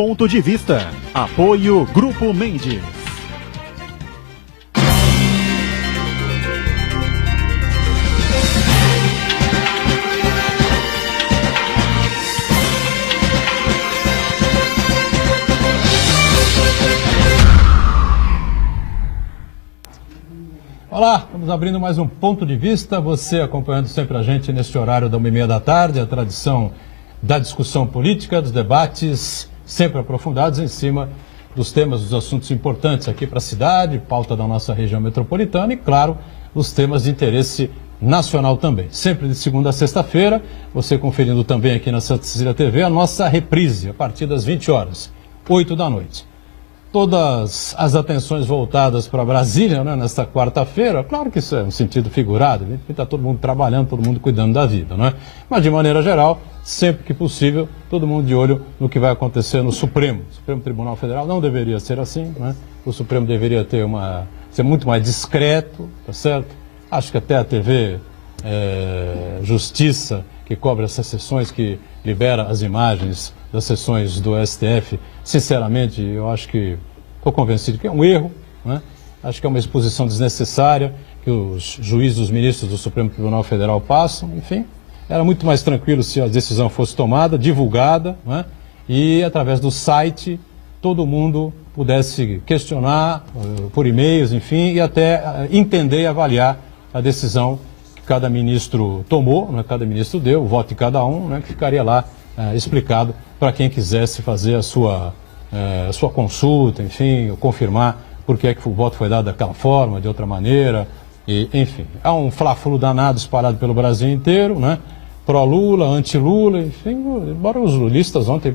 Ponto de Vista. Apoio Grupo Mendes. Olá, estamos abrindo mais um Ponto de Vista, você acompanhando sempre a gente neste horário da 1h30 da tarde, a tradição da discussão política, dos debates sempre aprofundados em cima dos temas, dos assuntos importantes aqui para a cidade, pauta da nossa região metropolitana e, claro, os temas de interesse nacional também. Sempre de segunda a sexta-feira, você conferindo também aqui na Santa Cecília TV a nossa reprise, a partir das 20 horas, 8 da noite. Todas as atenções voltadas para Brasília, né, nesta quarta-feira, claro que isso é um sentido figurado, está todo mundo trabalhando, todo mundo cuidando da vida, né? Mas de maneira geral, sempre que possível, todo mundo de olho no que vai acontecer no Supremo. O Supremo Tribunal Federal não deveria ser assim, né? O Supremo deveria ser muito mais discreto, tá certo? Acho que até a TV Justiça, que cobre essas sessões, que libera as imagens das sessões do STF, sinceramente, eu acho que estou convencido que é um erro, né? Acho que é uma exposição desnecessária que os juízes, os ministros do Supremo Tribunal Federal passam, enfim. Era muito mais tranquilo se a decisão fosse tomada, divulgada, né? E através do site todo mundo pudesse questionar por e-mails, enfim, e até entender e avaliar a decisão que cada ministro tomou, né? Cada ministro deu, o voto de cada um, né? Que ficaria lá explicado para quem quisesse fazer a sua consulta, enfim, confirmar por que é que o voto foi dado daquela forma, de outra maneira, e, enfim. Há um fla-flu danado espalhado pelo Brasil inteiro, né? Pró-Lula, anti-Lula, enfim, embora os lulistas ontem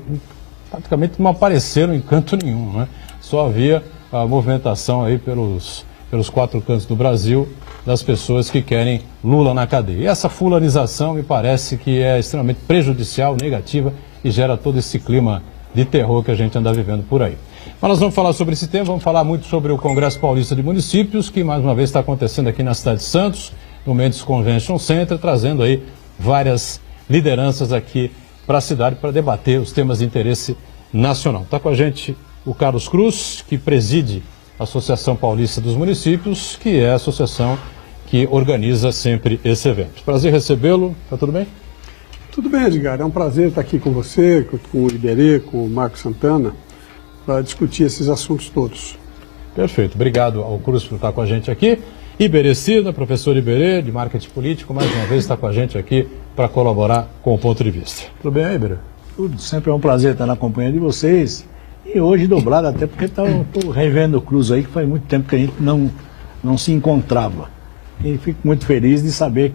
praticamente não apareceram em canto nenhum, né? Só havia a movimentação aí pelos 4 cantos do Brasil das pessoas que querem Lula na cadeia. E essa fulanização me parece que é extremamente prejudicial, negativa e gera todo esse clima de terror que a gente anda vivendo por aí. Mas nós vamos falar sobre esse tema, vamos falar muito sobre o Congresso Paulista de Municípios, que mais uma vez está acontecendo aqui na cidade de Santos, no Mendes Convention Center, trazendo aí várias lideranças aqui para a cidade para debater os temas de interesse nacional. Está com a gente o Carlos Cruz, que preside a Associação Paulista dos Municípios, que é a associação que organiza sempre esse evento. Prazer recebê-lo, está tudo bem? Tudo bem, Edgar, é um prazer estar aqui com você, com o Iberê, com o Marco Santana, para discutir esses assuntos todos. Perfeito, obrigado ao Cruz por estar com a gente aqui. Iberê Cida, professor Iberê, de marketing político, mais uma vez está com a gente aqui para colaborar com o Ponto de Vista. Tudo bem, Iberê? Tudo, sempre é um prazer estar na companhia de vocês. E hoje dobrado, até porque estou revendo o Cruz aí, que faz muito tempo que a gente não se encontrava. E fico muito feliz de saber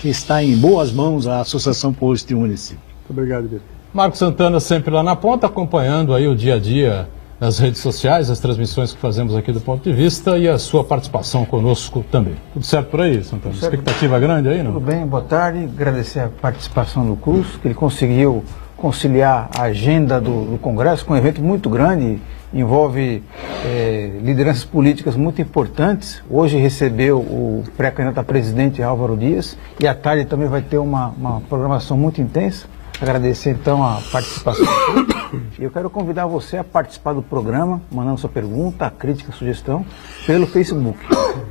que está em boas mãos a Associação Paulista de Município. Muito obrigado, Iberê. Marco Santana sempre lá na ponta, acompanhando aí o dia a dia nas redes sociais, as transmissões que fazemos aqui do Ponto de Vista e a sua participação conosco também. Tudo certo por aí, Santana? Expectativa grande aí, não? Tudo bem, boa tarde. Agradecer a participação do Cruz, que ele conseguiu conciliar a agenda do Congresso com um evento muito grande, envolve lideranças políticas muito importantes. Hoje recebeu o pré-candidato a presidente Álvaro Dias e à tarde também vai ter uma programação muito intensa. Agradecer então a participação. E eu quero convidar você a participar do programa, mandando sua pergunta, crítica, sugestão, pelo Facebook,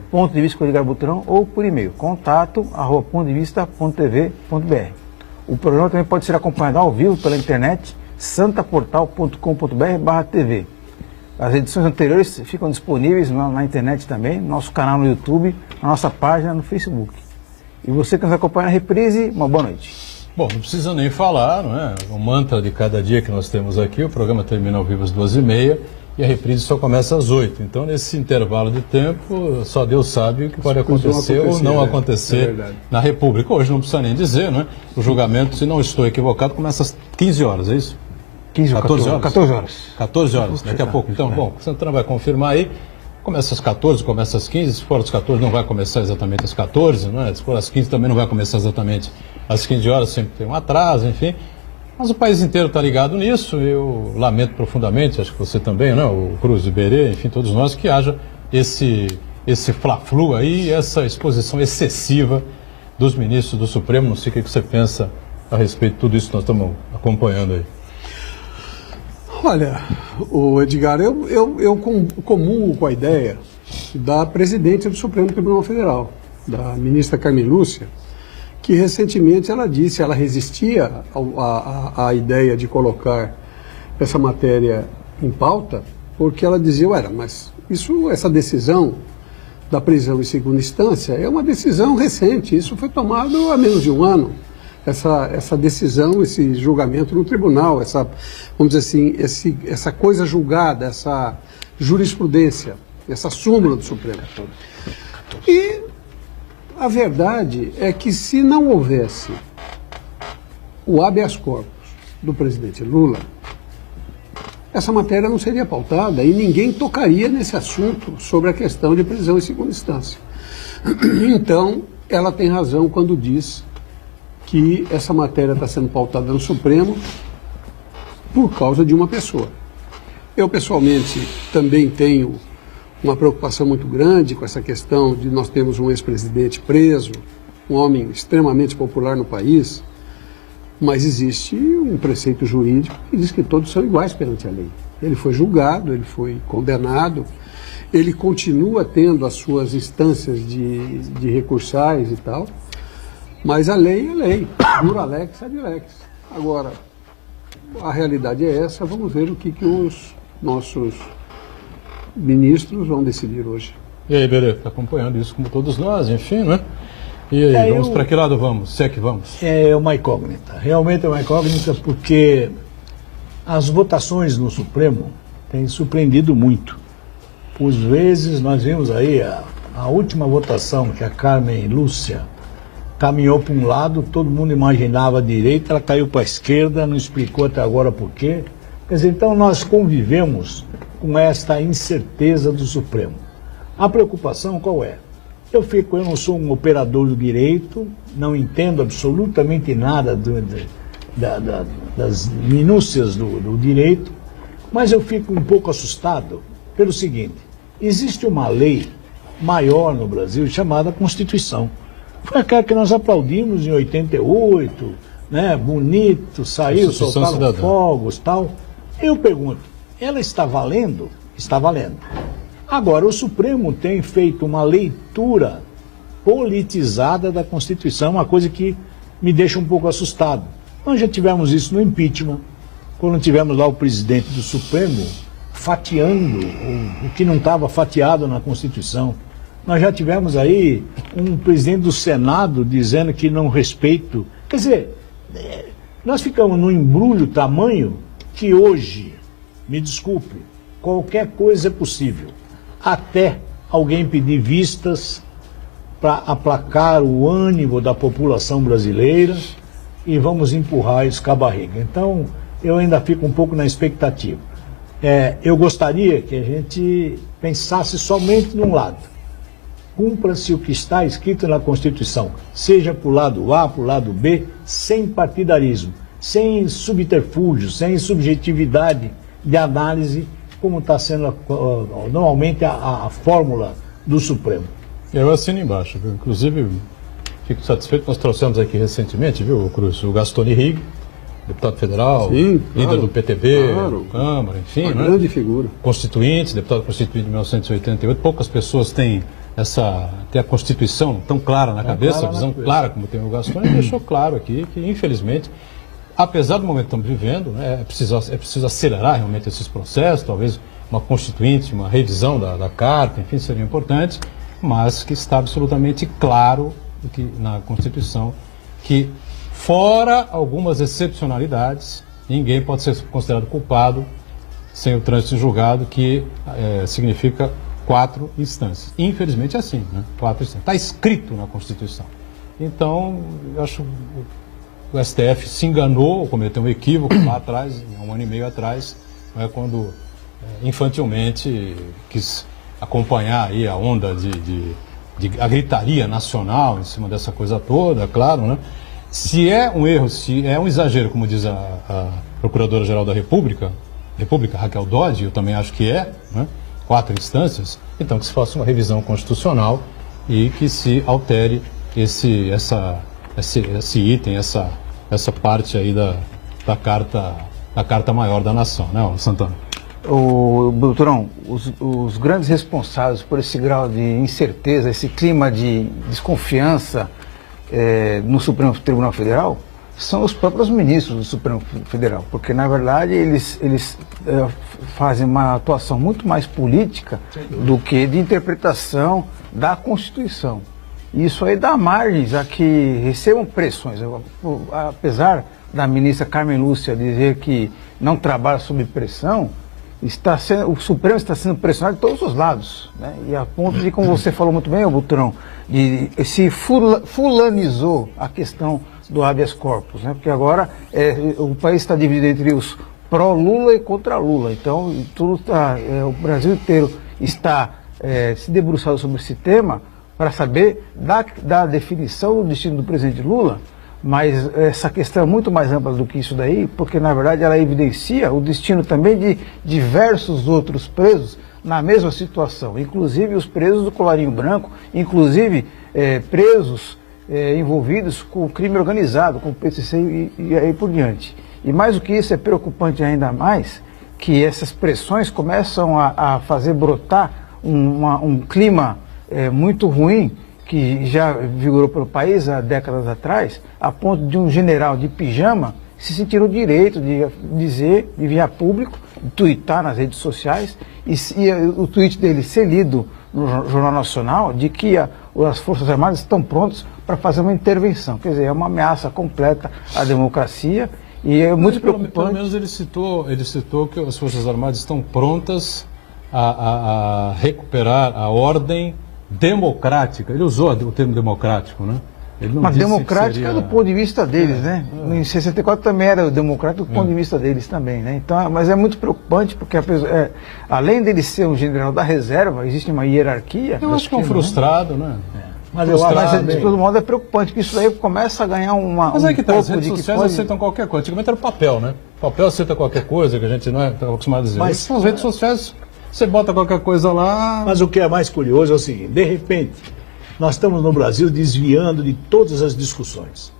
Ponto de Vista com Edgar Butrão, ou por e-mail, contato@pontodevista.tv.br. O programa também pode ser acompanhado ao vivo pela internet, santaportal.com.br/tv. As edições anteriores ficam disponíveis na internet também, no nosso canal no YouTube, na nossa página no Facebook. E você que nos acompanha na reprise, uma boa noite. Bom, não precisa nem falar, não é? O mantra de cada dia que nós temos aqui, o programa termina ao vivo às 2h30 e a reprise só começa às 8h. Então, nesse intervalo de tempo, só Deus sabe o que pode acontecer ou não acontecer na República. Hoje não precisa nem dizer, não é? O julgamento, se não estou equivocado, começa às 15 horas, é isso? 15 ou 14 horas? 14 horas. 14 horas, daqui a pouco. Então, bom, o Santana vai confirmar aí. Começa às 14, começa às 15, se for às 14 não vai começar exatamente às 14, não é? Se for às 15 também não vai começar exatamente às 15 horas, sempre tem um atraso, enfim. Mas o país inteiro está ligado nisso, eu lamento profundamente, acho que você também, né? O Cruz, Iberê, enfim, todos nós, que haja esse fla-flu aí, essa exposição excessiva dos ministros do Supremo. Não sei o que você pensa a respeito de tudo isso que nós estamos acompanhando aí. Olha, o Edgar, eu comungo com a ideia da presidente do Supremo Tribunal Federal, da ministra Carmen Lúcia, que recentemente ela disse, ela resistia à ideia de colocar essa matéria em pauta, porque ela dizia, mas essa decisão da prisão em segunda instância é uma decisão recente, isso foi tomado há menos de um ano. Essa decisão, esse julgamento no tribunal, vamos dizer assim, essa coisa julgada, essa jurisprudência, essa súmula do Supremo. E a verdade é que se não houvesse o habeas corpus do presidente Lula, essa matéria não seria pautada e ninguém tocaria nesse assunto sobre a questão de prisão em segunda instância. Então, ela tem razão quando diz que essa matéria está sendo pautada no Supremo por causa de uma pessoa. Eu, pessoalmente, também tenho uma preocupação muito grande com essa questão de nós termos um ex-presidente preso, um homem extremamente popular no país, mas existe um preceito jurídico que diz que todos são iguais perante a lei. Ele foi julgado, ele foi condenado, ele continua tendo as suas instâncias de recursais e tal, mas a lei é lei, dura lex ad lex. Agora, a realidade é essa, vamos ver o que os nossos ministros vão decidir hoje. E aí, Iberê, está acompanhando isso como todos nós, enfim, né? E aí, vamos para que lado vamos? Se é que vamos? É uma incógnita, realmente é uma incógnita, porque as votações no Supremo têm surpreendido muito. Por vezes nós vimos aí a última votação que a Carmen Lúcia caminhou para um lado, todo mundo imaginava a direita, ela caiu para a esquerda, não explicou até agora por quê. Quer dizer, então nós convivemos com esta incerteza do Supremo. A preocupação qual é? Eu não sou um operador do direito, não entendo absolutamente nada das minúcias do direito, mas eu fico um pouco assustado pelo seguinte: existe uma lei maior no Brasil chamada Constituição. Foi aquela que nós aplaudimos em 88, né? Bonito, saiu, soltaram fogos, tal. Eu pergunto, ela está valendo? Está valendo. Agora, o Supremo tem feito uma leitura politizada da Constituição, uma coisa que me deixa um pouco assustado. Nós já tivemos isso no impeachment, quando tivemos lá o presidente do Supremo fatiando o que não estava fatiado na Constituição. Nós já tivemos aí um presidente do Senado dizendo que não respeito. Quer dizer, nós ficamos num embrulho tamanho que hoje, me desculpe, qualquer coisa é possível. Até alguém pedir vistas para aplacar o ânimo da população brasileira e vamos empurrar isso com a barriga. Então, eu ainda fico um pouco na expectativa. Eu gostaria que a gente pensasse somente num lado. Cumpra-se o que está escrito na Constituição, seja para o lado A, para o lado B, sem partidarismo, sem subterfúgio, sem subjetividade de análise, como está sendo normalmente a fórmula do Supremo. Eu assino embaixo, viu? Inclusive, fico satisfeito, nós trouxemos aqui recentemente, viu, Cruz, o Gastone Rigg, deputado federal, sim, líder claro, do PTB, claro, Câmara, enfim. Uma grande figura. Constituinte, deputado constituinte de 1988. Poucas pessoas têm a Constituição tão clara na cabeça, a visão clara como tem o Gastone, e deixou claro aqui que, infelizmente, apesar do momento que estamos vivendo, né, é preciso acelerar realmente esses processos, talvez uma constituinte, uma revisão da Carta, enfim, seriam importantes, mas que está absolutamente claro na Constituição que, fora algumas excepcionalidades, ninguém pode ser considerado culpado sem o trânsito em julgado, que significa 4 instâncias. Infelizmente é assim, né? 4 instâncias. Está escrito na Constituição. Então, eu acho que o STF se enganou, cometeu um equívoco lá atrás, há 1 ano e meio atrás, né, quando infantilmente quis acompanhar aí a onda a gritaria nacional em cima dessa coisa toda, claro, né? Se é um erro, se é um exagero, como diz a Procuradora-Geral da República, Raquel Dodge, eu também acho que né? 4 instâncias, então que se faça uma revisão constitucional e que se altere esse item, essa parte aí da Carta da Carta Maior da Nação, né, Santana? Doutorão, os grandes responsáveis por esse grau de incerteza, esse clima de desconfiança no Supremo Tribunal Federal, são os próprios ministros do Supremo Federal, porque na verdade eles fazem uma atuação muito mais política do que de interpretação da Constituição. Isso aí dá margens a que recebam pressões. Apesar da ministra Carmen Lúcia dizer que não trabalha sob pressão, o Supremo está sendo pressionado de todos os lados, né? E a ponto de, como você falou muito bem, Butrão, se fulanizou a questão do habeas corpus, né? Porque agora o país está dividido entre os pró-Lula e contra Lula. Então, o Brasil inteiro está se debruçado sobre esse tema para saber da definição do destino do presidente Lula, mas essa questão é muito mais ampla do que isso daí, porque na verdade ela evidencia o destino também de diversos outros presos na mesma situação, inclusive os presos do colarinho branco, inclusive presos envolvidos com crime organizado, com o PCC e aí por diante. E mais do que isso, é preocupante ainda mais que essas pressões começam a fazer brotar um clima muito ruim, que já vigorou pelo país há décadas atrás, a ponto de um general de pijama se sentir o direito de dizer, de vir a público, de tuitar nas redes sociais, e o tweet dele ser lido no Jornal Nacional, de que as Forças Armadas estão prontas para fazer uma intervenção. Quer dizer, é uma ameaça completa à democracia e é muito preocupante. Pelo menos ele citou que as Forças Armadas estão prontas a recuperar a ordem democrática. Ele usou o termo democrático, né? Ele não Mas disse democrática seria... do ponto de vista deles, né? Em 64 também era democrático do ponto de vista deles também, né? Então, mas é muito preocupante porque além dele ser um general da reserva, existe uma hierarquia. Eu acho que é um frustrado, né? Mas de todo modo é preocupante, porque isso aí começa a ganhar Mas é que tá, as redes de sociais aceitam qualquer coisa. Antigamente era o papel, né? O papel aceita qualquer coisa, que a gente não é acostumado a dizer. Mas são as redes sociais, você bota qualquer coisa lá... Mas o que é mais curioso é o seguinte, de repente, nós estamos no Brasil desviando de todas as discussões.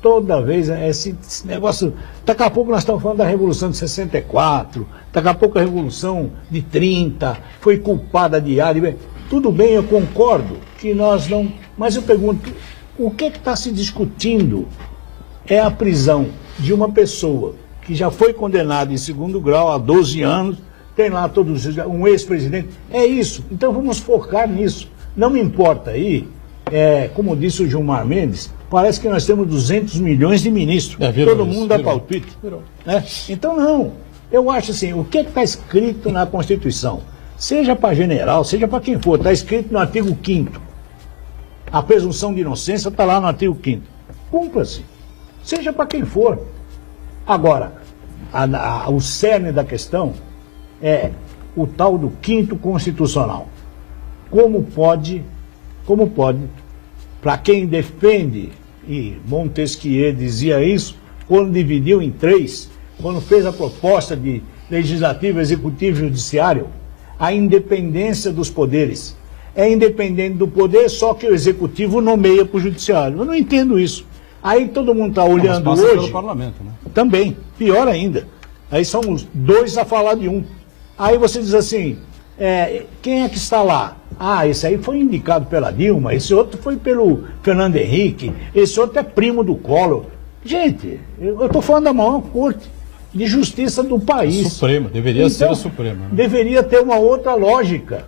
Toda vez esse negócio... Daqui a pouco nós estamos falando da Revolução de 64, daqui a pouco a Revolução de 30, foi culpada de ar. Tudo bem, eu concordo que nós não... Mas eu pergunto, o que está se discutindo é a prisão de uma pessoa que já foi condenada em segundo grau a 12 anos, tem lá todos um ex-presidente. É isso. Então vamos focar nisso. Não me importa aí, como disse o Gilmar Mendes, parece que nós temos 200 milhões de ministros. Todo mundo dá palpite. Né? Então não. Eu acho assim, o que está escrito na Constituição? Seja para general, seja para quem for, está escrito no artigo 5º. A presunção de inocência está lá no artigo 5º. Cumpra-se. Seja para quem for. Agora, o cerne da questão é o tal do 5º constitucional. Como pode, para quem defende, e Montesquieu dizia isso, quando dividiu em 3, quando fez a proposta de legislativo, executivo e judiciário, a independência dos poderes. É independente do poder, só que o executivo nomeia para o judiciário. Eu não entendo isso. Aí todo mundo está olhando mas hoje... pelo parlamento, né? Também, pior ainda. Aí são os dois a falar de um. Aí você diz assim, quem é que está lá? Ah, esse aí foi indicado pela Dilma, esse outro foi pelo Fernando Henrique, esse outro é primo do Collor. Gente, eu estou falando da maior corte de justiça do país. Suprema, deveria ser a Suprema. Né? Deveria ter uma outra lógica.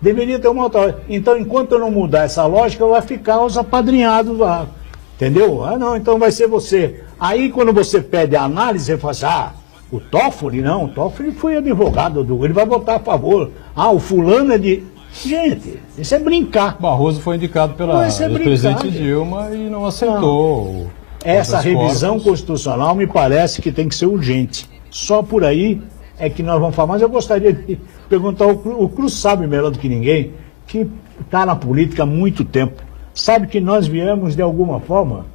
Deveria ter uma outra lógica. Então, enquanto eu não mudar essa lógica, vai ficar os apadrinhados lá. Entendeu? Ah, não, então vai ser você. Aí, quando você pede a análise, você fala assim, o Toffoli, não, o Toffoli foi advogado, ele vai votar a favor. O fulano é de... Gente, isso é brincar. Barroso foi indicado pela presidente Dilma e não aceitou. Essa revisão constitucional me parece que tem que ser urgente. Só por aí é que nós vamos falar. Mas eu gostaria de perguntar, o Cruz sabe melhor do que ninguém, que está na política há muito tempo. Sabe que nós viemos, de alguma forma,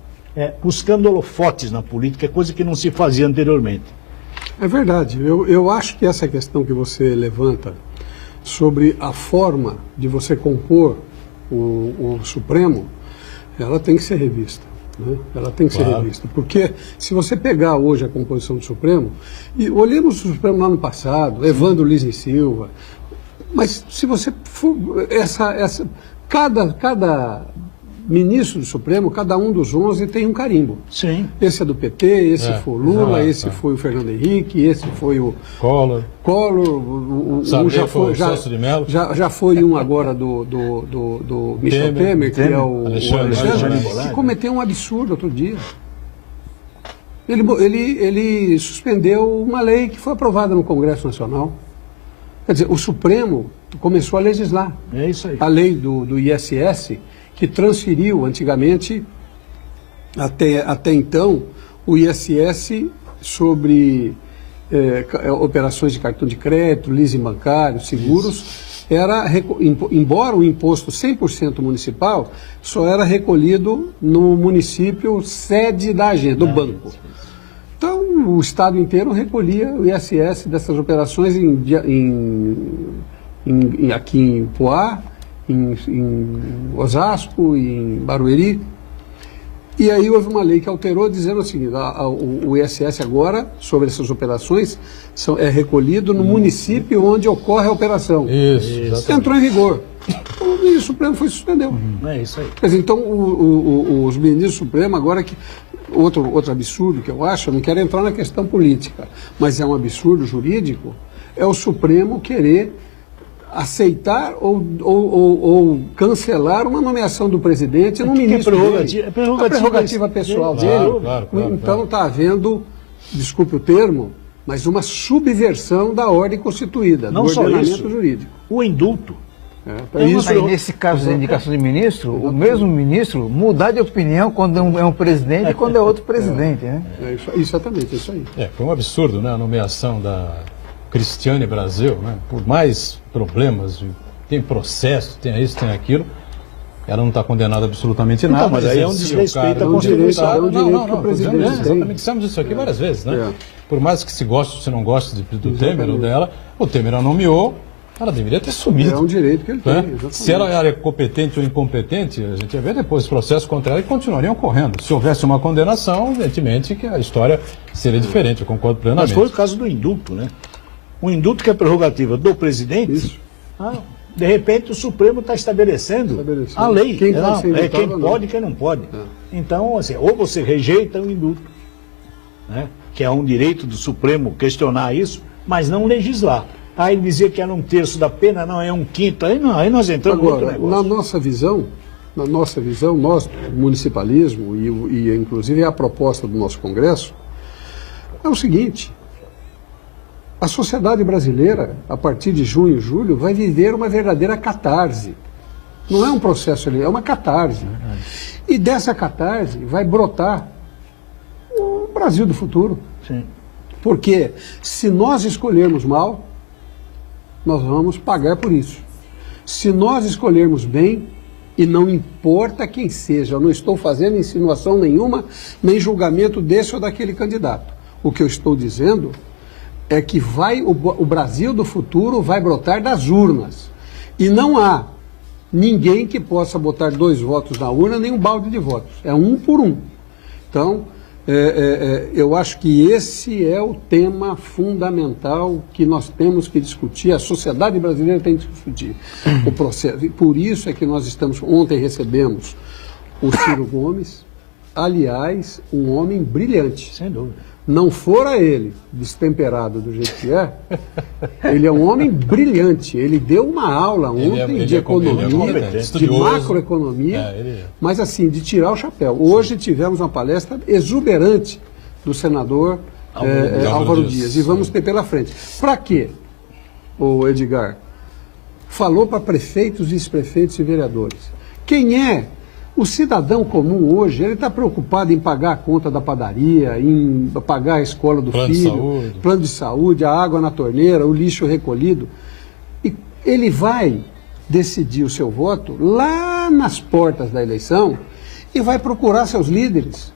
buscando holofotes na política, coisa que não se fazia anteriormente. É verdade. Eu acho que essa questão que você levanta sobre a forma de você compor o Supremo, ela tem que ser revista. né? Ela tem que ser Claro. revista. Porque se você pegar hoje a composição do Supremo, e olhemos o Supremo lá no passado, Evandro Lins e Silva, mas se você for, cada ministro do Supremo, cada um dos 11 tem um carimbo. Sim. Esse é do PT, esse foi o Lula, exato, esse foi o Fernando Henrique, esse foi o Collor. Collor, Já foi o Celso de Mello. já foi um agora do Michel Temer, que é o Alexandre que cometeu um absurdo outro dia. Ele suspendeu uma lei que foi aprovada no Congresso Nacional. Quer dizer, o Supremo começou a legislar. É isso aí. A lei do ISS, que transferiu antigamente, até então, o ISS sobre operações de cartão de crédito, leasing bancário, seguros, embora o imposto 100% municipal, só era recolhido no município sede da agência, do banco. Então, o Estado inteiro recolhia o ISS dessas operações aqui em Poá, em Osasco, em Barueri. E aí houve uma lei que alterou, dizendo o seguinte: o ISS agora, sobre essas operações, é recolhido no município onde ocorre a operação. Isso. Entrou em vigor. O Supremo suspendeu. É isso aí. Quer dizer, então, os ministros do Supremo agora que... Outro absurdo que eu acho, eu não quero entrar na questão política, mas é um absurdo jurídico, é o Supremo querer aceitar ou cancelar uma nomeação do presidente no ministro dele. É prerrogativa pessoal Claro, dele. claro, Então está havendo, desculpe o termo, mas uma subversão da ordem constituída, Não do só ordenamento isso. jurídico. O indulto. Isso Aí, nesse caso da indicação de ministro, o mesmo ministro mudar de opinião quando é um presidente e quando é outro presidente, né? Exatamente, é isso aí. Foi um absurdo, né? A nomeação da Cristiane Brasil, né? Por mais problemas, tem processo, tem isso, tem aquilo, ela não está condenada a absolutamente nada. Então, mas aí é um exercia desrespeito o à cargo. Constituição. É um direito que o presidente tem. Exatamente, dissemos isso aqui várias vezes, né? Por mais que se goste ou se não goste do Temer ou dela, o Temer a nomeou, ela deveria ter sumido. É um direito que ele tem, né? exatamente. Se ela era competente ou incompetente, a gente ia ver depois os processos contra ela e continuariam correndo. Se houvesse uma condenação, evidentemente que a história seria diferente, eu concordo plenamente. Mas foi o caso do indulto, né? O indulto que é prerrogativa do presidente. Isso. De repente o Supremo está estabelecendo a lei. Quem pode ser indultado quem ou pode não. e quem não pode. Então, assim, ou você rejeita o indulto, né? Que é um direito do Supremo questionar isso, mas não legislar. Aí ele dizia que era 1/3 da pena, não, é 1/5. Aí nós entramos no outro Agora, negócio. na nossa visão, nós, o municipalismo, e inclusive é a proposta do nosso Congresso, é o seguinte: a sociedade brasileira, a partir de junho e julho, vai viver uma verdadeira catarse. Não é um processo ali, é uma catarse. E dessa catarse vai brotar o Brasil do futuro. Sim. Porque se nós escolhermos mal, nós vamos pagar por isso. Se nós escolhermos bem, e não importa quem seja, eu não estou fazendo insinuação nenhuma, nem julgamento desse ou daquele candidato. O que eu estou dizendo é que o Brasil do futuro vai brotar das urnas. E não há ninguém que possa botar 2 votos na urna, nem um balde de votos. É 1 por 1. Então, eu acho que esse é o tema fundamental que nós temos que discutir, a sociedade brasileira tem que discutir o processo. E por isso é que nós ontem recebemos o Ciro Gomes, aliás, um homem brilhante. Sem dúvida. Não fora ele destemperado do jeito que é, ele é um homem brilhante. Ele deu uma aula ontem de economia, de macroeconomia, mas assim, de tirar o chapéu. Hoje tivemos uma palestra exuberante do senador Álvaro Dias, e vamos ter pela frente. Para quê, o Edgar? Falou para prefeitos, vice-prefeitos e vereadores. Quem é? O cidadão comum hoje, ele está preocupado em pagar a conta da padaria, em pagar a escola do filho, plano de saúde, a água na torneira, o lixo recolhido. E ele vai decidir o seu voto lá nas portas da eleição e vai procurar seus líderes,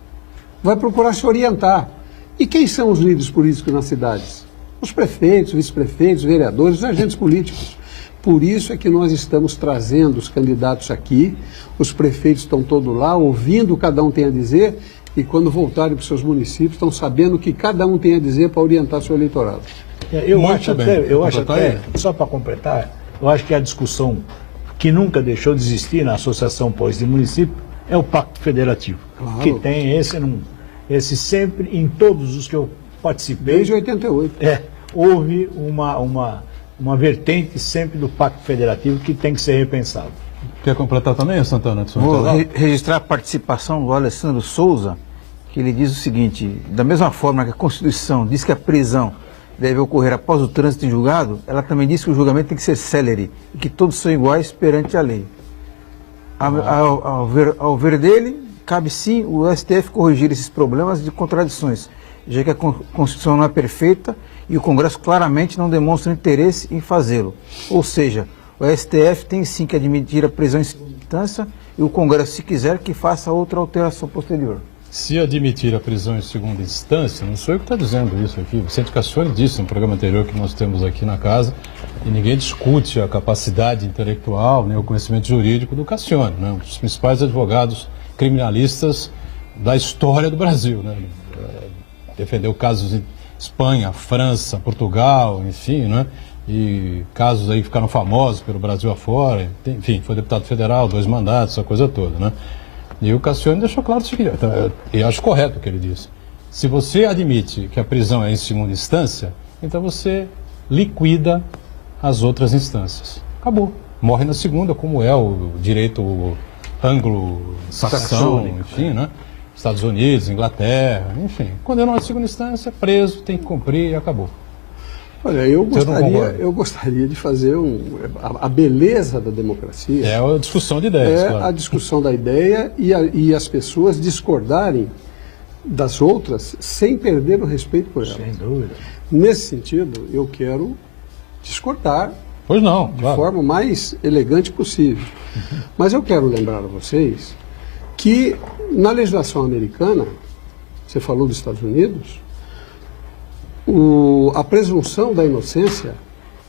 vai procurar se orientar. E quem são os líderes políticos nas cidades? Os prefeitos, vice-prefeitos, vereadores, os agentes políticos. Por isso é que nós estamos trazendo os candidatos aqui, os prefeitos estão todos lá, ouvindo o que cada um tem a dizer, e quando voltarem para os seus municípios, estão sabendo o que cada um tem a dizer para orientar seu eleitorado. Eu acho até, só para completar, eu acho que a discussão que nunca deixou de existir na Associação Paulista de Município é o Pacto Federativo, Claro. que tem esse sempre, em todos os que eu participei, Desde 88. houve uma vertente sempre do Pacto Federativo que tem que ser repensado. Quer completar também, Santana? Vou registrar a participação do Alessandro Souza, que ele diz o seguinte: da mesma forma que a Constituição diz que a prisão deve ocorrer após o trânsito em julgado, ela também diz que o julgamento tem que ser célere e que todos são iguais perante a lei. Ao ver dele, cabe sim o STF corrigir esses problemas de contradições, já que a Constituição não é perfeita e o Congresso claramente não demonstra interesse em fazê-lo. Ou seja, o STF tem sim que admitir a prisão em segunda instância e o Congresso, se quiser, que faça outra alteração posterior. Se admitir a prisão em segunda instância, não sou eu que estou dizendo isso aqui. Vicente Cassoni disse no programa anterior que nós temos aqui na casa, e ninguém discute a capacidade intelectual, nem o conhecimento jurídico do Cassoni, né? Um dos principais advogados criminalistas da história do Brasil, né? Defendeu casos em Espanha, França, Portugal, enfim, né? E casos aí que ficaram famosos pelo Brasil afora, enfim, foi deputado federal, 2 mandatos, essa coisa toda, né? E o Cassione deixou claro o seguinte, e acho correto o que ele disse. Se você admite que a prisão é em segunda instância, então você liquida as outras instâncias. Acabou. Morre na segunda, como é o direito anglo-saxão, enfim, né? Estados Unidos, Inglaterra, enfim. Condenou na segunda instância, preso, tem que cumprir e acabou. Olha, eu gostaria de fazer a beleza da democracia. É a discussão de ideias, claro. A discussão da ideia e as pessoas discordarem das outras sem perder o respeito por elas. Sem dúvida. Nesse sentido, eu quero discordar Pois não, de claro. forma mais elegante possível. Mas eu quero lembrar a vocês que na legislação americana, você falou dos Estados Unidos, a presunção da inocência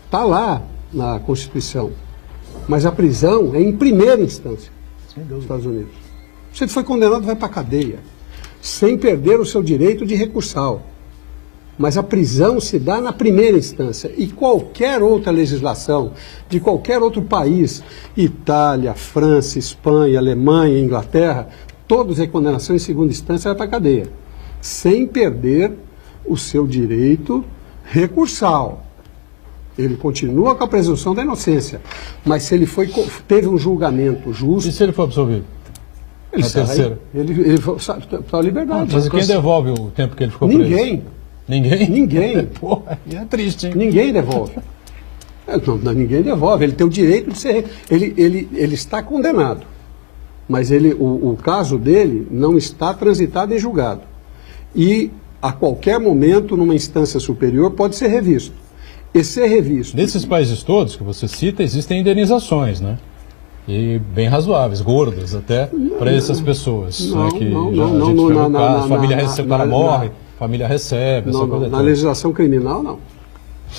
está lá na Constituição, mas a prisão é em primeira instância nos Estados Unidos. Se ele foi condenado, vai para a cadeia, sem perder o seu direito de recursal. Mas a prisão se dá na primeira instância e qualquer outra legislação de qualquer outro país, Itália, França, Espanha, Alemanha, Inglaterra, todos é condenação em segunda instância, vai para a cadeia, sem perder o seu direito recursal. Ele continua com a presunção da inocência, mas se ele teve um julgamento justo... E se ele for absolvido? Ele sai, terceira? ele está à liberdade. Mas quem devolve o tempo que ele ficou preso? Ninguém. Ninguém? Ninguém. Porra, é triste, hein? Ninguém devolve. Não, ninguém devolve. Ele tem o direito de ser... Ele está condenado. Mas o caso dele não está transitado em julgado. E a qualquer momento, numa instância superior, pode ser revisto. E ser revisto... Nesses países todos que você cita, existem indenizações, né? E bem razoáveis, gordas até, para essas pessoas. Não, né? Que não, já, não, a gente não, pegou não, caso, não, família não, recebe, o não, cara não, morre, não. família recebe, essa coisa Na toda. legislação criminal, não.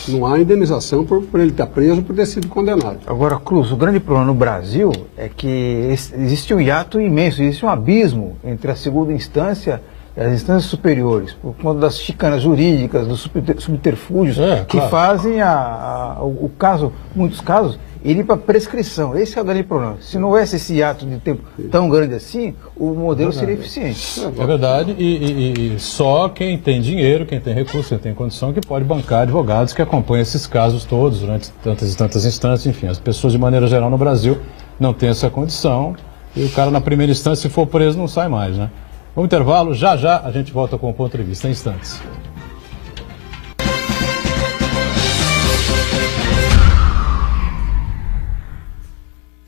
Não há indenização por ele estar preso por ter sido condenado. Agora, Cruz, o grande problema no Brasil é que existe um hiato imenso, existe um abismo entre a segunda instância e as instâncias superiores, por conta das chicanas jurídicas, dos subterfúgios que claro. fazem o caso, muitos casos, ir para prescrição. Esse é o grande problema. Se não houvesse esse hiato de tempo tão grande assim, o modelo seria eficiente. É verdade, e só quem tem dinheiro, quem tem recurso, quem tem condição, que pode bancar advogados que acompanham esses casos todos durante tantas e tantas instâncias. Enfim, as pessoas, de maneira geral, no Brasil, não têm essa condição. E o cara, na primeira instância, se for preso, não sai mais, né? Vamos intervalo, já a gente volta com o ponto de vista, em instantes.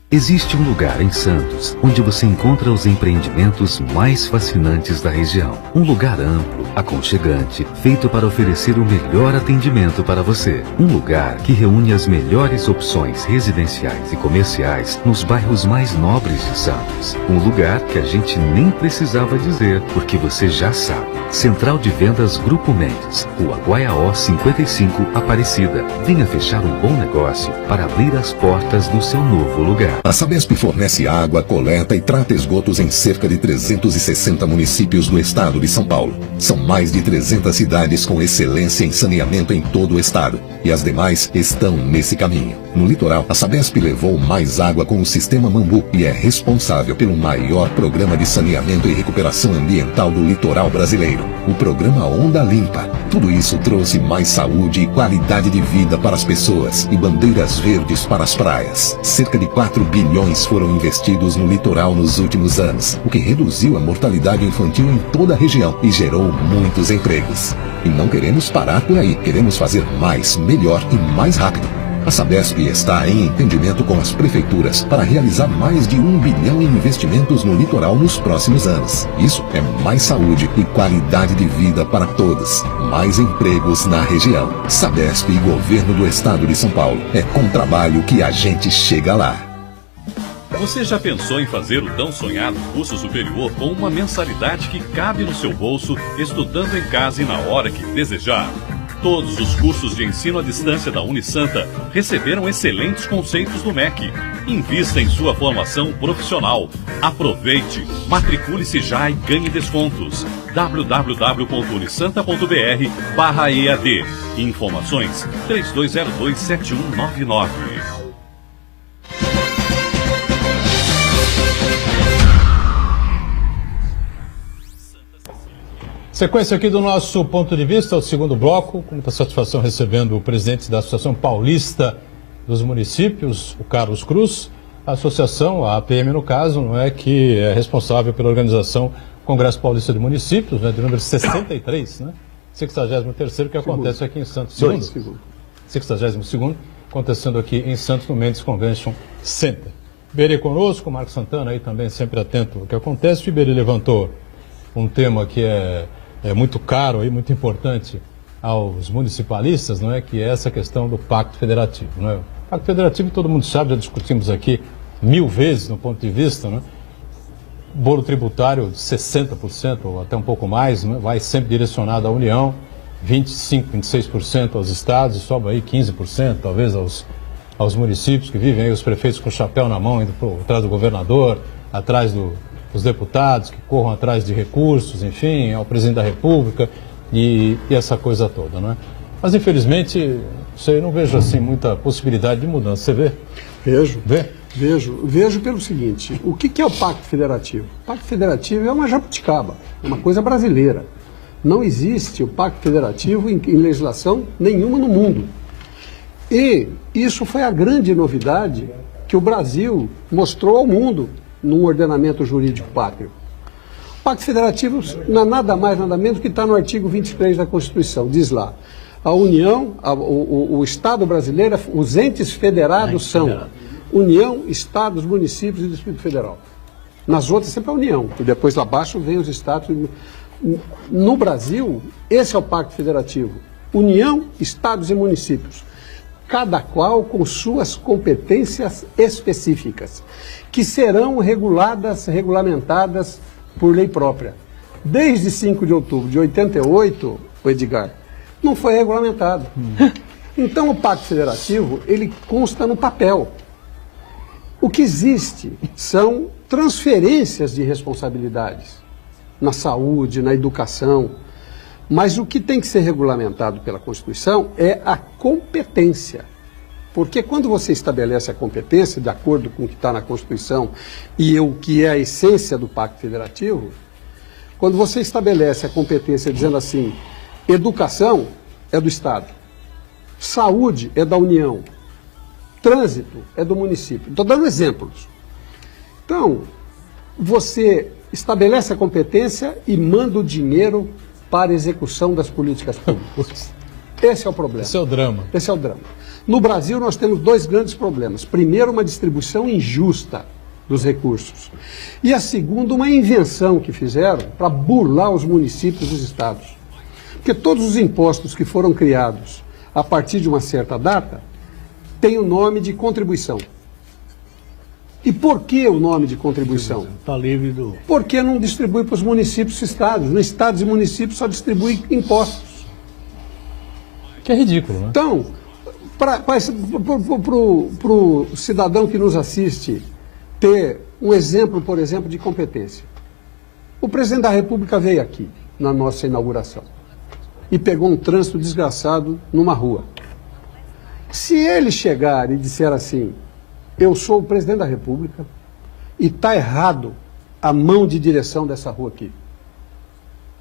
Existe um lugar em Santos onde você encontra os empreendimentos mais fascinantes da região. Um lugar amplo, aconchegante, feito para oferecer o melhor atendimento para você. Um lugar que reúne as melhores opções residenciais e comerciais nos bairros mais nobres de Santos. Um lugar que a gente nem precisava dizer, porque você já sabe. Central de Vendas Grupo Mendes, Rua Guaiaó 55, Aparecida. Venha fechar um bom negócio para abrir as portas do seu novo lugar. A Sabesp fornece água, coleta e trata esgotos em cerca de 360 municípios do estado de São Paulo. São mais de 300 cidades com excelência em saneamento em todo o estado. E as demais estão nesse caminho. No litoral, a Sabesp levou mais água com o sistema Mambu e é responsável pelo maior programa de saneamento e recuperação ambiental do litoral brasileiro. O programa Onda Limpa. Tudo isso trouxe mais saúde e qualidade de vida para as pessoas e bandeiras verdes para as praias. Cerca de 4 bilhões foram investidos no litoral nos últimos anos, o que reduziu a mortalidade infantil em toda a região e gerou muitos empregos. E não queremos parar por aí, queremos fazer mais, melhor e mais rápido. A Sabesp está em entendimento com as prefeituras para realizar mais de 1 bilhão em investimentos no litoral nos próximos anos. Isso é mais saúde e qualidade de vida para todos. Mais empregos na região. Sabesp e Governo do Estado de São Paulo. É com trabalho que a gente chega lá. Você já pensou em fazer o tão sonhado curso superior com uma mensalidade que cabe no seu bolso, estudando em casa e na hora que desejar? Todos os cursos de ensino à distância da Unisanta receberam excelentes conceitos do MEC. Invista em sua formação profissional. Aproveite, matricule-se já e ganhe descontos. www.unisanta.br/EAD. Informações 3202-7199. Sequência aqui do nosso ponto de vista, o segundo bloco, com muita satisfação recebendo o presidente da Associação Paulista dos Municípios, o Carlos Cruz, a associação, a APM no caso, não é, que é responsável pela organização do Congresso Paulista de Municípios, né, de número 63, né, 63º, que acontece aqui em Santos. 62º, acontecendo aqui em Santos, no Mendes Convention Center. Iberê conosco, o Marcos Santana aí também sempre atento ao que acontece. O Iberê levantou um tema que é muito caro e muito importante aos municipalistas, não é? Que é essa questão do Pacto Federativo. Não é? O Pacto Federativo, todo mundo sabe, já discutimos aqui 1000 vezes no ponto de vista, não é? Bolo tributário de 60% ou até um pouco mais, não é? Vai sempre direcionado à União, 25%, 26% aos estados e sobra aí 15% talvez aos municípios que vivem aí, os prefeitos com o chapéu na mão, indo atrás do governador, atrás os deputados que corram atrás de recursos, enfim, ao presidente da República e essa coisa toda, não é? Mas, infelizmente, eu não vejo, assim, muita possibilidade de mudança. Você vê? Vejo. Vê? Vejo pelo seguinte, o que é o Pacto Federativo? O Pacto Federativo é uma jabuticaba, é uma coisa brasileira. Não existe o Pacto Federativo em legislação nenhuma no mundo. E isso foi a grande novidade que o Brasil mostrou ao mundo num ordenamento jurídico pátrio. O Pacto Federativo não é nada mais, nada menos que está no artigo 23 da Constituição. Diz lá, a União, o Estado brasileiro, os entes federados são União, Estados, municípios e Distrito Federal. Nas outras sempre a União, e depois lá abaixo vem os Estados. No Brasil, esse é o Pacto Federativo. União, Estados e municípios. Cada qual com suas competências específicas, que serão regulamentadas por lei própria. Desde 5 de outubro de 88, o Edgar, não foi regulamentado. Então o Pacto Federativo, ele consta no papel. O que existe são transferências de responsabilidades na saúde, na educação. Mas o que tem que ser regulamentado pela Constituição é a competência. Porque quando você estabelece a competência, de acordo com o que está na Constituição e o que é a essência do Pacto Federativo, quando você estabelece a competência dizendo assim, educação é do Estado, saúde é da União, trânsito é do município. Estou dando exemplos. Então, você estabelece a competência e manda o dinheiro para a execução das políticas públicas. Esse é o problema. Esse é o drama. Esse é o drama. No Brasil, nós temos dois grandes problemas. Primeiro, uma distribuição injusta dos recursos. E a segunda, uma invenção que fizeram para burlar os municípios e os estados. Porque todos os impostos que foram criados a partir de uma certa data têm o nome de contribuição. E por que o nome de contribuição? Está livre do... Porque não distribui para os municípios e estados. Nos estados e municípios só distribui impostos. Que é ridículo, né? Então, para o cidadão que nos assiste ter um exemplo, por exemplo, de competência. O presidente da República veio aqui, na nossa inauguração, e pegou um trânsito desgraçado numa rua. Se ele chegar e disser assim, eu sou o presidente da República e está errado a mão de direção dessa rua aqui.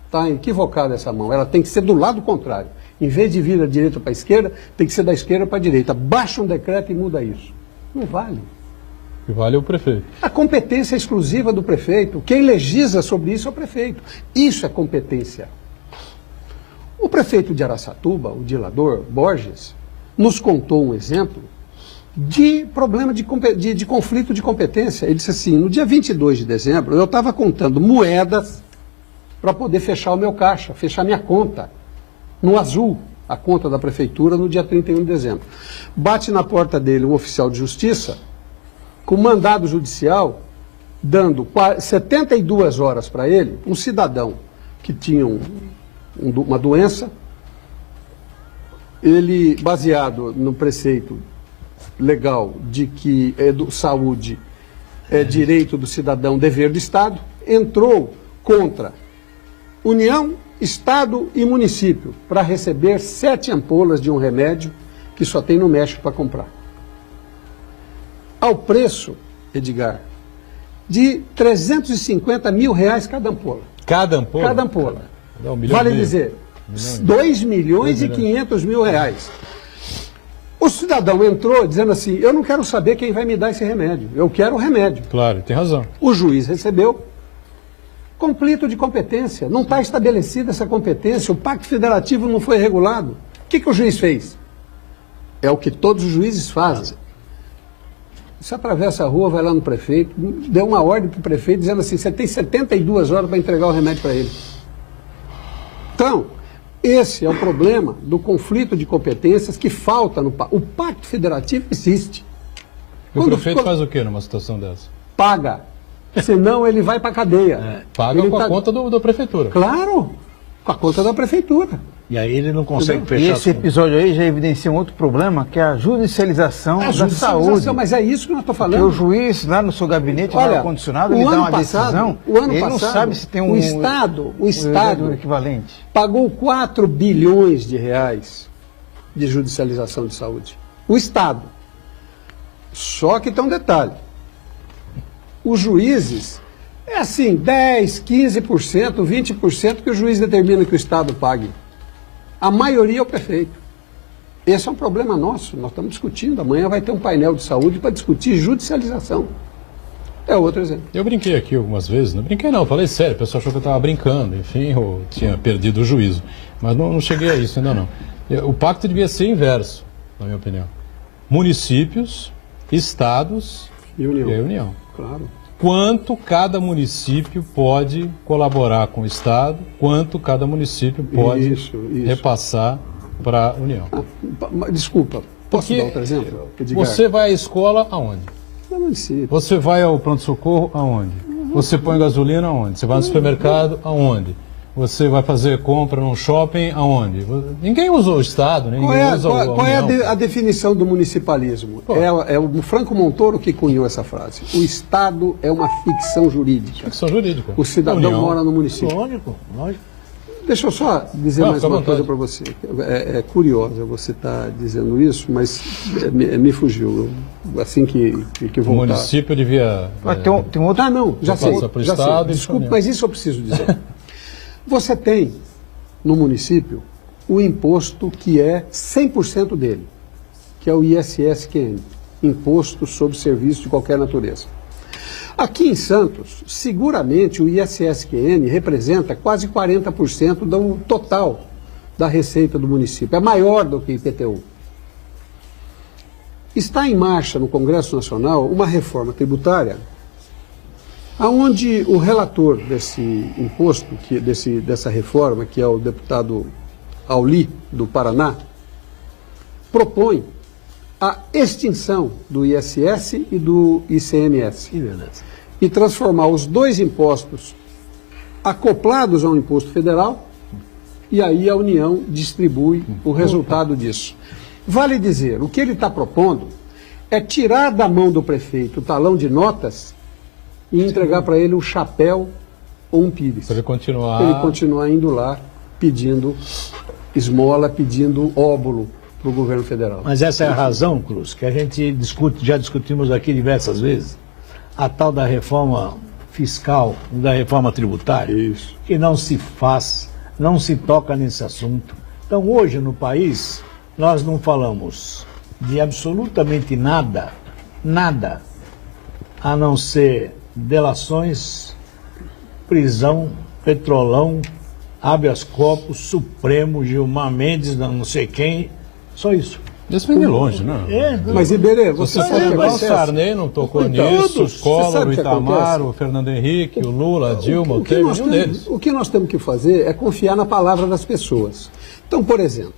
Está equivocada essa mão, ela tem que ser do lado contrário. Em vez de vir da direita para a esquerda, tem que ser da esquerda para a direita. Baixa um decreto e muda isso. Não vale. Que vale o prefeito. A competência é exclusiva do prefeito. Quem legisla sobre isso é o prefeito. Isso é competência. O prefeito de Araçatuba, o Dilador Borges, nos contou um exemplo de problema de conflito de competência. Ele disse assim, no dia 22 de dezembro, eu estava contando moedas para poder fechar o meu caixa, fechar minha conta, no azul, a conta da prefeitura, no dia 31 de dezembro. Bate na porta dele um oficial de justiça, com mandado judicial, dando 72 horas para ele, um cidadão que tinha uma doença, ele, baseado no preceito legal de que saúde é direito do cidadão, dever do Estado, entrou contra União, Estado e município para receber 7 ampolas de um remédio que só tem no México para comprar. Ao preço, Edgar, de 350 mil reais cada ampola. Cada ampola? Cada ampola. Dá $1 milhão Vale e meio. dizer, 2 milhões e 500 mil reais. O cidadão entrou dizendo assim, eu não quero saber quem vai me dar esse remédio, eu quero o remédio. Claro, tem razão. O juiz recebeu, conflito de competência, não está estabelecida essa competência, o pacto federativo não foi regulado. O que o juiz fez? É o que todos os juízes fazem. Você atravessa a rua, vai lá no prefeito, deu uma ordem para o prefeito dizendo assim, você tem 72 horas para entregar o remédio para ele. Então, esse é o problema do conflito de competências que falta no pacto. O pacto federativo existe. E o prefeito faz o quê numa situação dessa? Paga. Senão ele vai para a cadeia. Paga ele com a conta da prefeitura. Claro, com a conta da prefeitura. E aí ele não consegue E fechar esse episódio aí já evidencia um outro problema, que é a judicialização da saúde. Mas é isso que nós estamos falando. Porque o juiz, lá no seu gabinete, no ar-condicionado, ele dá uma decisão, ele não sabe se tem um o Estado equivalente. Pagou 4 bilhões de reais de judicialização de saúde. O Estado. Só que tem um detalhe. Os juízes, é assim, 10%, 15%, 20% que o juiz determina que o Estado pague. A maioria é o prefeito. Esse é um problema nosso, nós estamos discutindo. Amanhã vai ter um painel de saúde para discutir judicialização. É outro exemplo. Eu brinquei aqui algumas vezes, não brinquei não, falei sério, o pessoal achou que eu estava brincando, enfim, eu tinha perdido o juízo. Mas não cheguei a isso ainda não. O pacto devia ser inverso, na minha opinião. Municípios, estados e União. E a União. Claro. Quanto cada município pode colaborar com o Estado, quanto cada município pode repassar para a União. Desculpa, posso dar outro exemplo? Você vai à escola aonde? No município. Você vai ao pronto-socorro aonde? Você põe gasolina aonde? Você vai no supermercado aonde? Você vai fazer compra num shopping aonde? Ninguém usa o Estado, ninguém usa a União. Qual é a definição do municipalismo? É o Franco Montoro que cunhou essa frase. O Estado é uma ficção jurídica. Ficção jurídica. O cidadão mora no município. Lógico. Deixa eu só dizer mais uma coisa para você. É curiosa você estar dizendo isso, mas me fugiu. Assim que voltar. O município devia... Tem outro... Ah, não, já sei. Desculpe, mas isso eu preciso dizer. Você tem, no município, o imposto que é 100% dele, que é o ISSQN, Imposto sobre Serviço de Qualquer Natureza. Aqui em Santos, seguramente o ISSQN representa quase 40% do total da receita do município, é maior do que o IPTU. Está em marcha no Congresso Nacional uma reforma tributária onde o relator desse imposto, dessa reforma, que é o deputado Auli, do Paraná, propõe a extinção do ISS e do ICMS e transformar os dois impostos acoplados a um imposto federal, e aí a União distribui o resultado disso. Vale dizer, o que ele está propondo é tirar da mão do prefeito o talão de notas e entregar para ele um chapéu ou um pires. Para ele continuar... Ele continuar indo lá pedindo esmola, pedindo óbolo para o governo federal. Mas essa é a razão, Cruz, que a gente discute, já discutimos aqui diversas vezes, a tal da reforma fiscal, da reforma tributária, Isso. que não se faz, não se toca nesse assunto. Então, hoje no país, nós não falamos de absolutamente nada, nada, a não ser delações, prisão, petrolão, habeas corpus, Supremo, Gilmar Mendes, não sei quem, só isso. Isso vem de longe, né? Mas, Iberê, você sabe o que O acontece? Sarney não tocou Então, nisso, todos. o Você Collor, sabe o o que Itamar, acontece? o Fernando Henrique, o Lula, a Dilma, o que Temer, nós nenhum temos- deles. o que nós temos que fazer é confiar na palavra das pessoas. Então, por exemplo,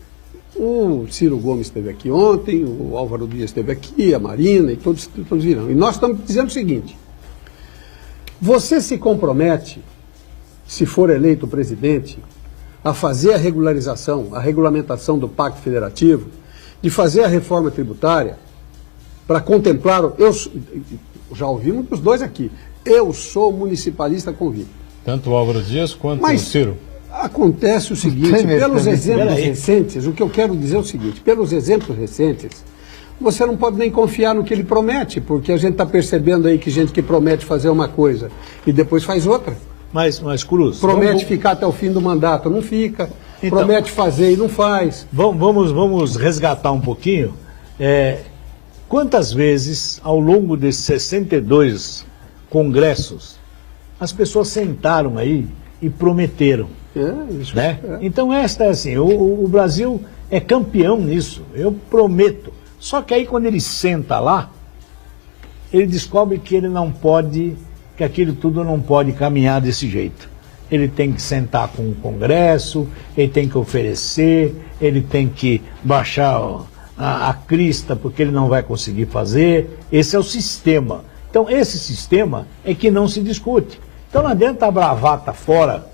o Ciro Gomes esteve aqui ontem, o Álvaro Dias esteve aqui, a Marina, e todos virão. E nós estamos dizendo o seguinte: você se compromete, se for eleito presidente, a fazer a regularização, a regulamentação do Pacto Federativo, de fazer a reforma tributária, para contemplar... já ouvimos dos dois aqui. Eu sou municipalista convicto. Tanto o Álvaro Dias quanto Mas o Ciro. acontece o seguinte, Temer pelos também. exemplos Peraí. recentes, o que eu quero dizer é o seguinte, pelos exemplos recentes, você não pode nem confiar no que ele promete, porque a gente está percebendo aí que gente que promete fazer uma coisa e depois faz outra. Mas Cruz, Promete ficar até o fim do mandato, não fica. Então. Promete fazer e não faz. vamos resgatar um pouquinho. Quantas vezes, ao longo desses 62 congressos, as pessoas sentaram aí e prometeram, Isso. né? Então, esta é assim, o Brasil é campeão nisso, eu prometo. Só que aí, quando ele senta lá, ele descobre que ele não pode, que aquilo tudo não pode caminhar desse jeito. Ele tem que sentar com o Congresso, ele tem que oferecer, ele tem que baixar a crista, porque ele não vai conseguir fazer. Esse é o sistema. Então, esse sistema é que não se discute. Então, lá dentro a bravata fora,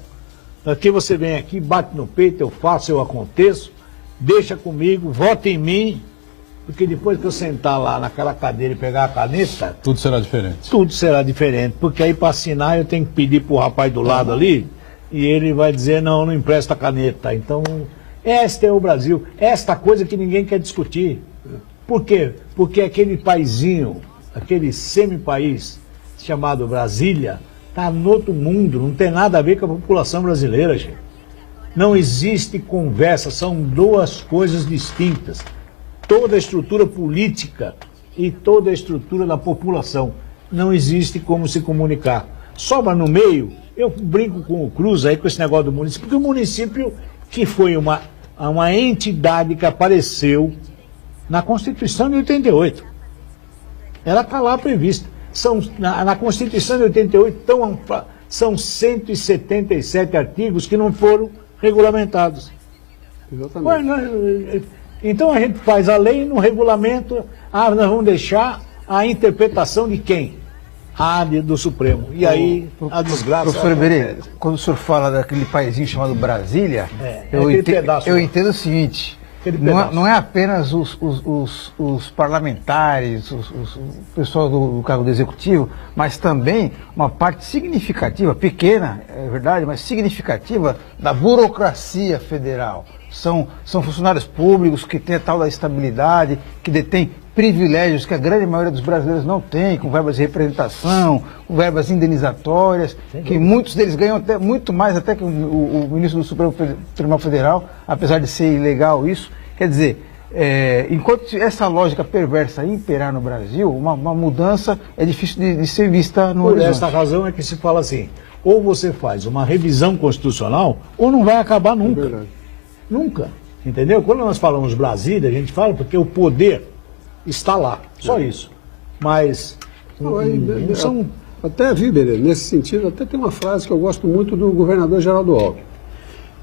aqui você vem aqui, bate no peito, eu faço, eu aconteço, deixa comigo, vota em mim, porque depois que eu sentar lá naquela cadeira e pegar a caneta, Tudo será diferente. tudo será diferente, porque aí para assinar eu tenho que pedir para o rapaz do lado ali, e ele vai dizer, não empresta a caneta. Então, este é o Brasil, esta coisa que ninguém quer discutir. Por quê? Porque aquele paizinho, aquele semi-país chamado Brasília, está no outro mundo, não tem nada a ver com a população brasileira, gente. Não existe conversa, são duas coisas distintas. Toda a estrutura política e toda a estrutura da população. Não existe como se comunicar. Sobra no meio, eu brinco com o Cruz aí com esse negócio do município, porque o município que foi uma entidade que apareceu na Constituição de 88. Ela está lá prevista. Na Constituição de 88 são 177 artigos que não foram regulamentados. Exatamente. Então a gente faz a lei no regulamento, nós vamos deixar a interpretação de quem? Do Supremo. E aí a desgraça... Professor Iberê, quando o senhor fala daquele paísinho chamado Brasília, eu entendo o seguinte, não é apenas os parlamentares, o pessoal do cargo do executivo, mas também uma parte significativa, pequena, é verdade, mas significativa da burocracia federal. São funcionários públicos que têm a tal da estabilidade, que detêm privilégios que a grande maioria dos brasileiros não tem, com verbas de representação, com verbas indenizatórias, que muitos deles ganham até muito mais até que o ministro do Supremo Tribunal Federal, apesar de ser ilegal isso. Quer dizer, enquanto essa lógica perversa imperar no Brasil, uma mudança é difícil de ser vista no horizonte. Por esta razão é que se fala assim, ou você faz uma revisão constitucional, ou não vai acabar nunca. Nunca. Entendeu? Quando nós falamos Brasília, a gente fala porque o poder está lá. Só isso. Mas não são... Até, Weber, nesse sentido, até tem uma frase que eu gosto muito do governador Geraldo Alckmin.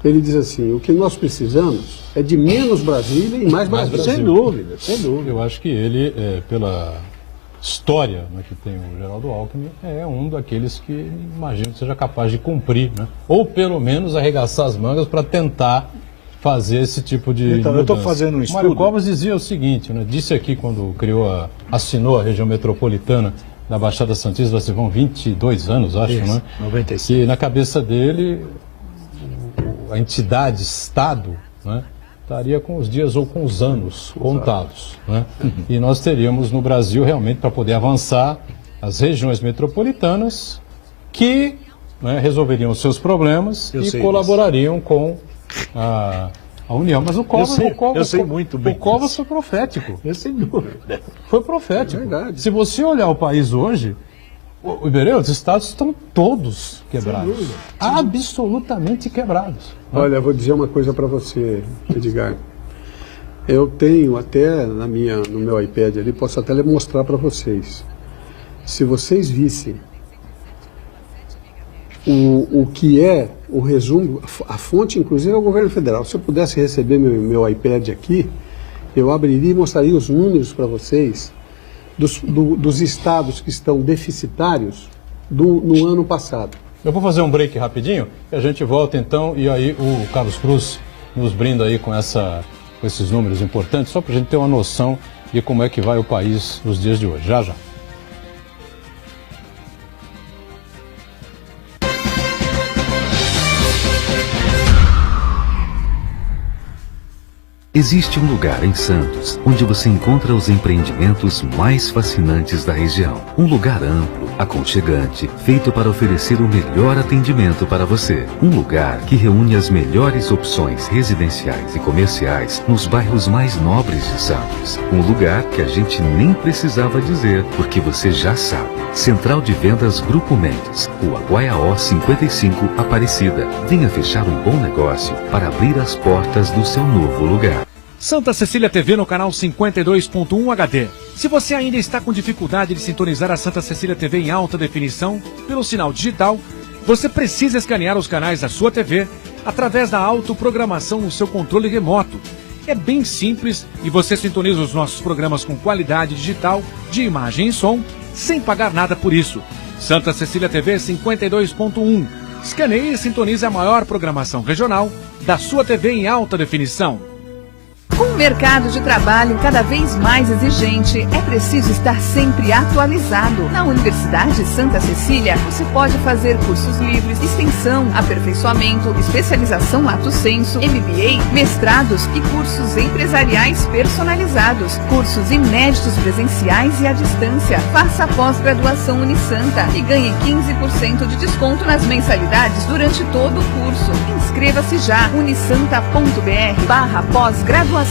Ele diz assim, o que nós precisamos é de menos Brasília e mais Brasília. Sem dúvida, sem dúvida. Eu acho que ele, pela história, né, que tem o Geraldo Alckmin, é um daqueles que imagino que seja capaz de cumprir, né? Ou pelo menos arregaçar as mangas para tentar fazer esse tipo de Então, eu estou fazendo um estudo. Mário Covas dizia o seguinte, né, disse aqui quando assinou a região metropolitana da Baixada Santista, se vão 22 anos, acho, Isso, né? 95. Que na cabeça dele, a entidade Estado, né, estaria com os dias ou com os anos contados, né? E nós teríamos no Brasil realmente para poder avançar as regiões metropolitanas que, né, resolveriam os seus problemas e colaborariam com a União. Mas o Covas, eu sei muito bem o Covas foi profético. Eu sem dúvida. Foi profético. É verdade. Se você olhar o país hoje, Iberê, os estados estão todos quebrados. Absolutamente quebrados. Olha, eu vou dizer uma coisa para você, Edgar. Eu tenho até no meu iPad ali, posso até mostrar para vocês. Se vocês vissem o que é o resumo, a fonte inclusive é o governo federal. Se eu pudesse receber meu iPad aqui, eu abriria e mostraria os números para vocês dos estados que estão deficitários no ano passado. Eu vou fazer um break rapidinho e a gente volta então, e aí o Carlos Cruz nos brinda aí com esses números importantes, só para a gente ter uma noção de como é que vai o país nos dias de hoje. Já, já. Existe um lugar em Santos onde você encontra os empreendimentos mais fascinantes da região. Um lugar amplo, aconchegante, feito para oferecer o melhor atendimento para você. Um lugar que reúne as melhores opções residenciais e comerciais nos bairros mais nobres de Santos. Um lugar que a gente nem precisava dizer, porque você já sabe. Central de Vendas Grupo Mendes, Rua Guaiaó 55, Aparecida. Venha fechar um bom negócio para abrir as portas do seu novo lugar. Santa Cecília TV no canal 52.1 HD. Se você ainda está com dificuldade de sintonizar a Santa Cecília TV em alta definição pelo sinal digital, você precisa escanear os canais da sua TV através da autoprogramação no seu controle remoto. É bem simples e você sintoniza os nossos programas com qualidade digital de imagem e som sem pagar nada por isso. Santa Cecília TV 52.1. Escaneie e sintonize a maior programação regional da sua TV em alta definição. Com o mercado de trabalho cada vez mais exigente, é preciso estar sempre atualizado. Na Universidade Santa Cecília, você pode fazer cursos livres, extensão, aperfeiçoamento, especialização lato sensu, MBA, mestrados e cursos empresariais personalizados. Cursos inéditos presenciais e à distância. Faça a pós-graduação Unisanta e ganhe 15% de desconto nas mensalidades durante todo o curso. Inscreva-se já, unisanta.br/pós-graduação.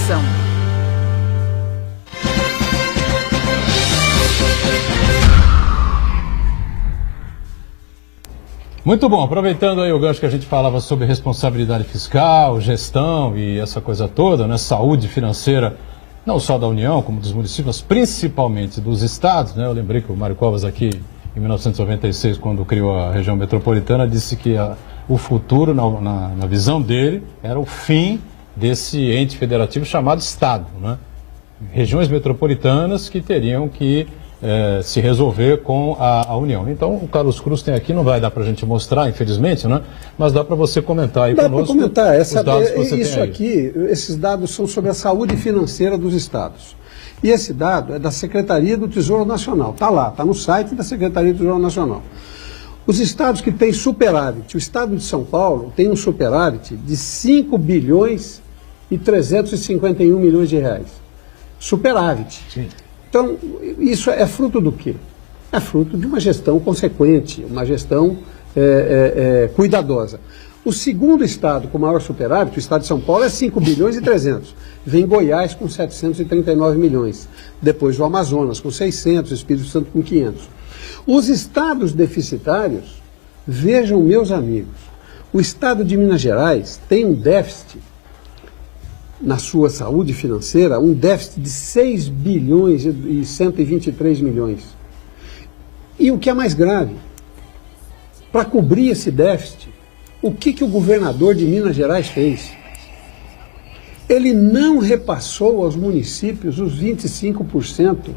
Muito bom, aproveitando aí o gancho que a gente falava sobre responsabilidade fiscal, gestão e essa coisa toda, né, saúde financeira, não só da União, como dos municípios, mas principalmente dos estados, né? Eu lembrei que o Mário Covas aqui, em 1996, quando criou a região metropolitana, disse que o futuro, na visão dele, era o fim desse ente federativo chamado Estado, né? Regiões metropolitanas que teriam que se resolver com a União. Então, o Carlos Cruz tem aqui, não vai dar para a gente mostrar, infelizmente, né? Mas dá para você comentar aí conosco. Dá para comentar. Os dados que você isso tem aí. aqui, esses dados são sobre a saúde financeira dos estados. E esse dado é da Secretaria do Tesouro Nacional. Está lá, está no site da Secretaria do Tesouro Nacional. Os estados que têm superávit, o estado de São Paulo tem um superávit de 5 bilhões e 351 milhões de reais. Superávit. Sim. Então, isso é fruto do quê? É fruto de uma gestão consequente, uma gestão cuidadosa. O segundo estado com maior superávit, o estado de São Paulo, é 5 bilhões e 300. Vem Goiás com 739 milhões. Depois o Amazonas com 600, o Espírito Santo com 500. Os estados deficitários, vejam, meus amigos, o estado de Minas Gerais tem um déficit na sua saúde financeira um déficit de 6 bilhões e 123 milhões. E o que é mais grave, para cobrir esse déficit, o que o governador de Minas Gerais fez? Ele não repassou aos municípios os 25%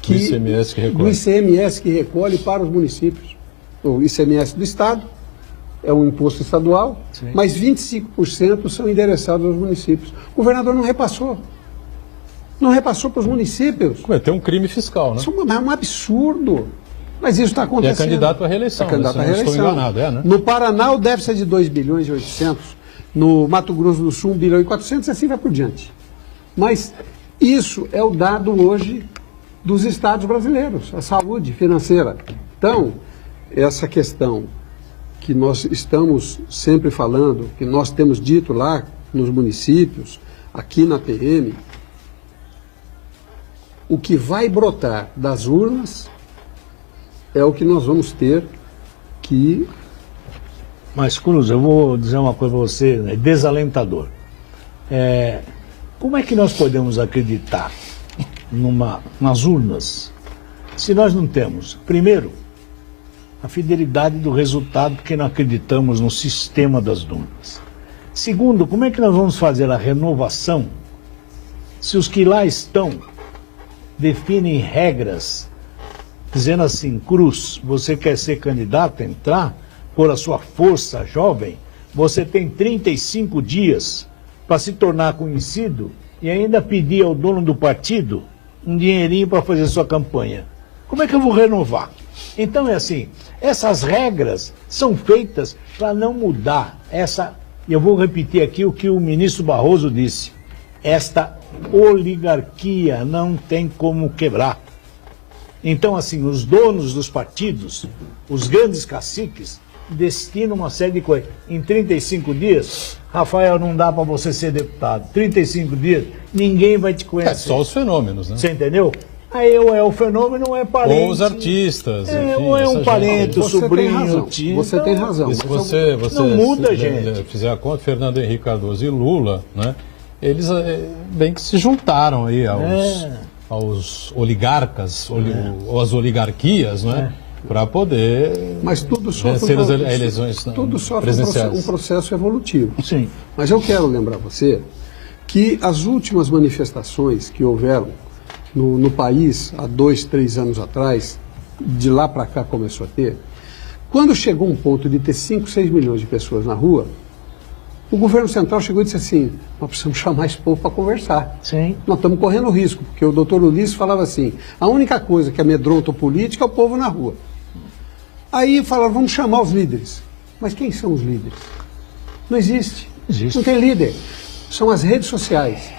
do ICMS que recolhe para os municípios. O ICMS do Estado é um imposto estadual, sim, mas 25% são endereçados aos municípios. O governador não repassou. Não repassou para os municípios. Cometeu um crime fiscal, né? Isso é um absurdo. Mas isso está acontecendo. E é candidato à reeleição. É candidato à reeleição. Estou enganado, né? No Paraná, o déficit é de 2 bilhões e 800. No Mato Grosso do Sul, 1 bilhão e 400, e assim vai por diante. Mas isso é o dado hoje dos estados brasileiros, a saúde financeira. Então, essa questão que nós estamos sempre falando, que nós temos dito lá nos municípios, aqui na PM, o que vai brotar das urnas é o que nós vamos ter que... Mas, Cruz, eu vou dizer uma coisa para você, é desalentador. Como é que nós podemos acreditar nas urnas se nós não temos, primeiro, a fidelidade do resultado, porque não acreditamos no sistema das urnas? Segundo, como é que nós vamos fazer a renovação se os que lá estão definem regras dizendo assim: Cruz, você quer ser candidato, entrar, por a sua força jovem, você tem 35 dias para se tornar conhecido e ainda pedir ao dono do partido um dinheirinho para fazer sua campanha. Como é que eu vou renovar? Então é assim, essas regras são feitas para não mudar e eu vou repetir aqui o que o ministro Barroso disse, esta oligarquia não tem como quebrar. Então, assim, os donos dos partidos, os grandes caciques, destinam uma série de coisas. Em 35 dias, Rafael, não dá para você ser deputado. 35 dias, ninguém vai te conhecer. É só os fenômenos, né? Você entendeu? Aí ou é o fenômeno ou é parente. Ou os artistas. Enfim, ou é um parente, sobrinho, tio. Você tem razão. Se você não muda, gente. Fizer a conta, Fernando Henrique Cardoso e Lula, né? Eles bem que se juntaram aí aos oligarcas, ou às oligarquias, né? Para poder mas tudo vencer as eleições tudo sofre presidenciais. um processo evolutivo. Sim. Mas eu quero lembrar você que as últimas manifestações que houveram no país há 2, 3 anos atrás, de lá para cá começou a ter, quando chegou um ponto de ter 5, 6 milhões de pessoas na rua, o governo central chegou e disse assim: nós precisamos chamar esse povo para conversar. Sim. Nós estamos correndo risco, porque o doutor Ulisses falava assim: a única coisa que amedronta o político é o povo na rua. Aí falaram: vamos chamar os líderes. Mas quem são os líderes? Não existe. Não tem líder. São as redes sociais.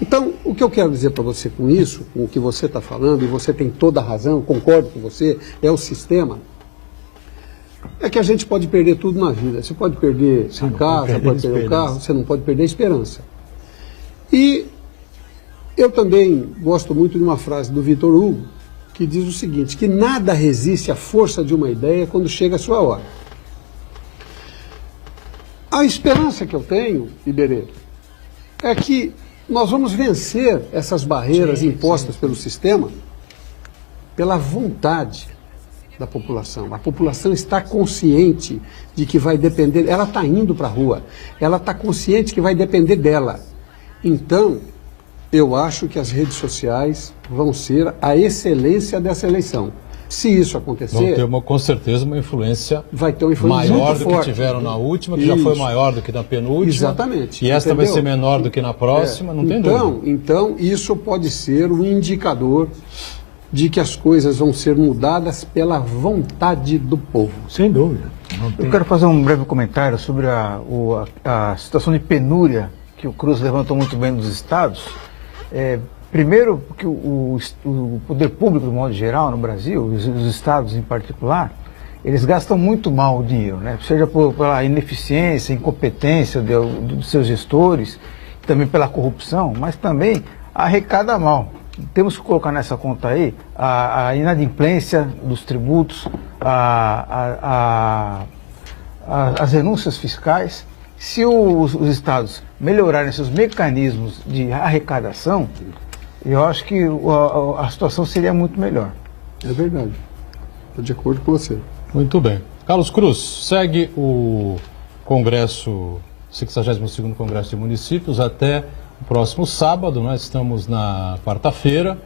Então, o que eu quero dizer para você com isso, com o que você está falando, e você tem toda a razão, concordo com você, é o sistema, é que a gente pode perder tudo na vida. Você pode perder a casa, pode perder o carro, você não pode perder a esperança. E eu também gosto muito de uma frase do Vitor Hugo, que diz o seguinte, que nada resiste à força de uma ideia quando chega a sua hora. A esperança que eu tenho, Iberê, é que nós vamos vencer essas barreiras impostas pelo sistema pela vontade da população. A população está consciente de que vai depender, ela está indo para a rua, ela está consciente que vai depender dela. Então, eu acho que as redes sociais vão ser a excelência dessa eleição. Se isso acontecer... Vão ter com certeza uma influência, vai ter uma influência maior muito do forte, que tiveram na última, que já foi maior do que na penúltima. Exatamente. E esta vai ser menor do que na próxima, não tem dúvida. Então, isso pode ser um indicador de que as coisas vão ser mudadas pela vontade do povo. Sem dúvida. Eu quero fazer um breve comentário sobre a situação de penúria que o Cruz levantou muito bem nos estados. Primeiro, porque o poder público, de modo geral, no Brasil, os estados em particular, eles gastam muito mal o dinheiro, né? Seja pela ineficiência, incompetência dos seus gestores, também pela corrupção, mas também arrecada mal. Temos que colocar nessa conta aí a inadimplência dos tributos, as renúncias fiscais. Se os estados melhorarem seus mecanismos de arrecadação, eu acho que a situação seria muito melhor. É verdade. Estou de acordo com você. Muito bem. Carlos Cruz, segue o Congresso, 62º Congresso de Municípios até o próximo sábado. Nós estamos na quarta-feira